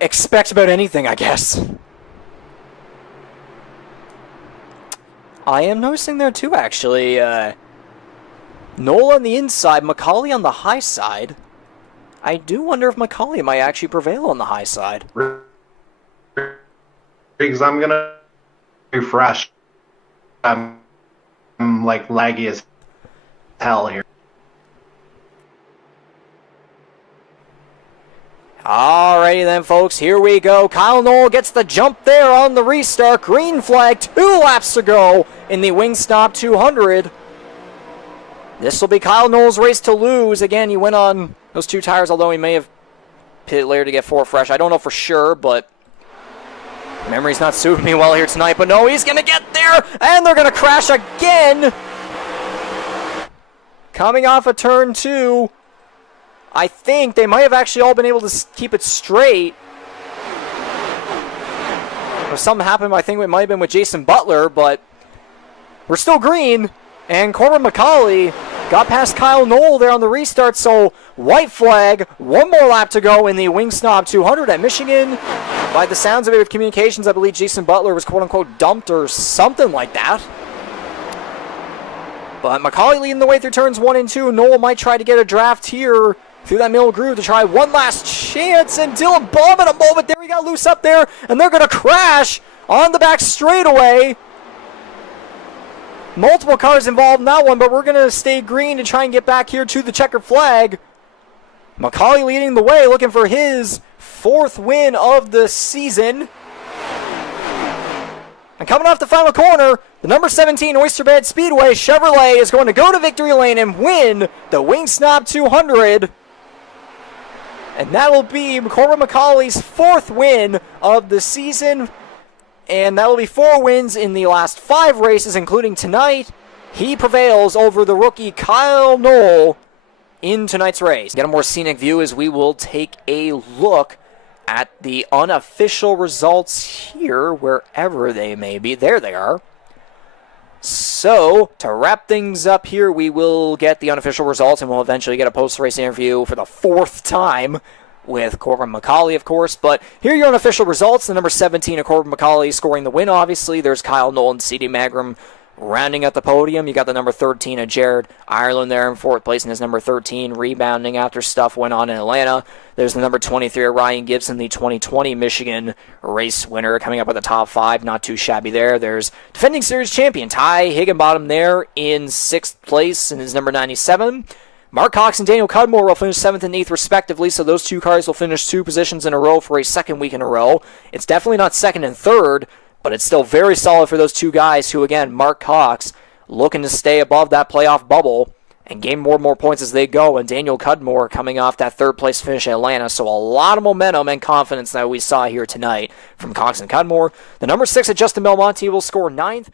Expect about anything, I guess. I am noticing there too, actually. Noel on the inside, Macaulay on the high side. I do wonder if Macaulay might actually prevail on the high side. Because I'm going to refresh. I'm like laggy as hell here. Alrighty then, folks, here we go. Kyle Noel gets the jump there on the restart. Green flag, 2 laps to go in the Wing Snob 200. This will be Kyle Noel's race to lose. Again, he went on those 2 tires, although he may have pitted later to get 4 fresh. I don't know for sure, but memory's not suiting me well here tonight. But no, he's going to get there, and they're going to crash again. Coming off of turn 2. I think they might have actually all been able to keep it straight. Or something happened, I think it might have been with Jason Butler, but we're still green. And Corbin McCauley got past Kyle Noel there on the restart, so white flag, 1 more lap to go in the Wing Snob 200 at Michigan. By the sounds of it with communications, I believe Jason Butler was quote-unquote dumped or something like that. But McCauley leading the way through turns 1 and 2. Noel might try to get a draft here through that middle groove to try one last chance, and Dylan Baum in a moment there, he got loose up there, and they're going to crash on the back straightaway. Multiple cars involved in that one, but we're going to stay green to try and get back here to the checkered flag. McCauley leading the way, looking for his 4th win of the season. And coming off the final corner, the number 17 Oyster Bed Speedway Chevrolet is going to go to victory lane and win the Wing Snob 200. And that will be Corbin McCauley's 4th win of the season. And that will be 4 wins in the last 5 races, including tonight. He prevails over the rookie Kyle Noel in tonight's race. Get a more scenic view as we will take a look at the unofficial results here, wherever they may be. There they are. So, to wrap things up here, we will get the unofficial results, and we'll eventually get a post-race interview for the 4th time with Corbin McCauley, of course. But here are your unofficial results. The number 17 of Corbin McCauley scoring the win, obviously. There's Kyle Noel and C.D. Magram rounding at the podium. You got the number 13 of Jared Ireland there in 4th place, and his number 13 rebounding after stuff went on in Atlanta. There's the number 23 of Ryan Gibson, the 2020 Michigan race winner, coming up with the top 5. Not too shabby there. There's defending series champion Ty Higginbottom there in 6th place, and his number 97. Mark Cox and Daniel Cudmore will finish 7th and 8th respectively, so those 2 cars will finish 2 positions in a row for a 2nd week in a row. It's definitely not 2nd and 3rd, but it's still very solid for those 2 guys who, again, Mark Cox looking to stay above that playoff bubble and gain more and more points as they go, and Daniel Cudmore coming off that 3rd place finish at Atlanta, so a lot of momentum and confidence that we saw here tonight from Cox and Cudmore. The number 6 of Justin Belmonte will score 9th.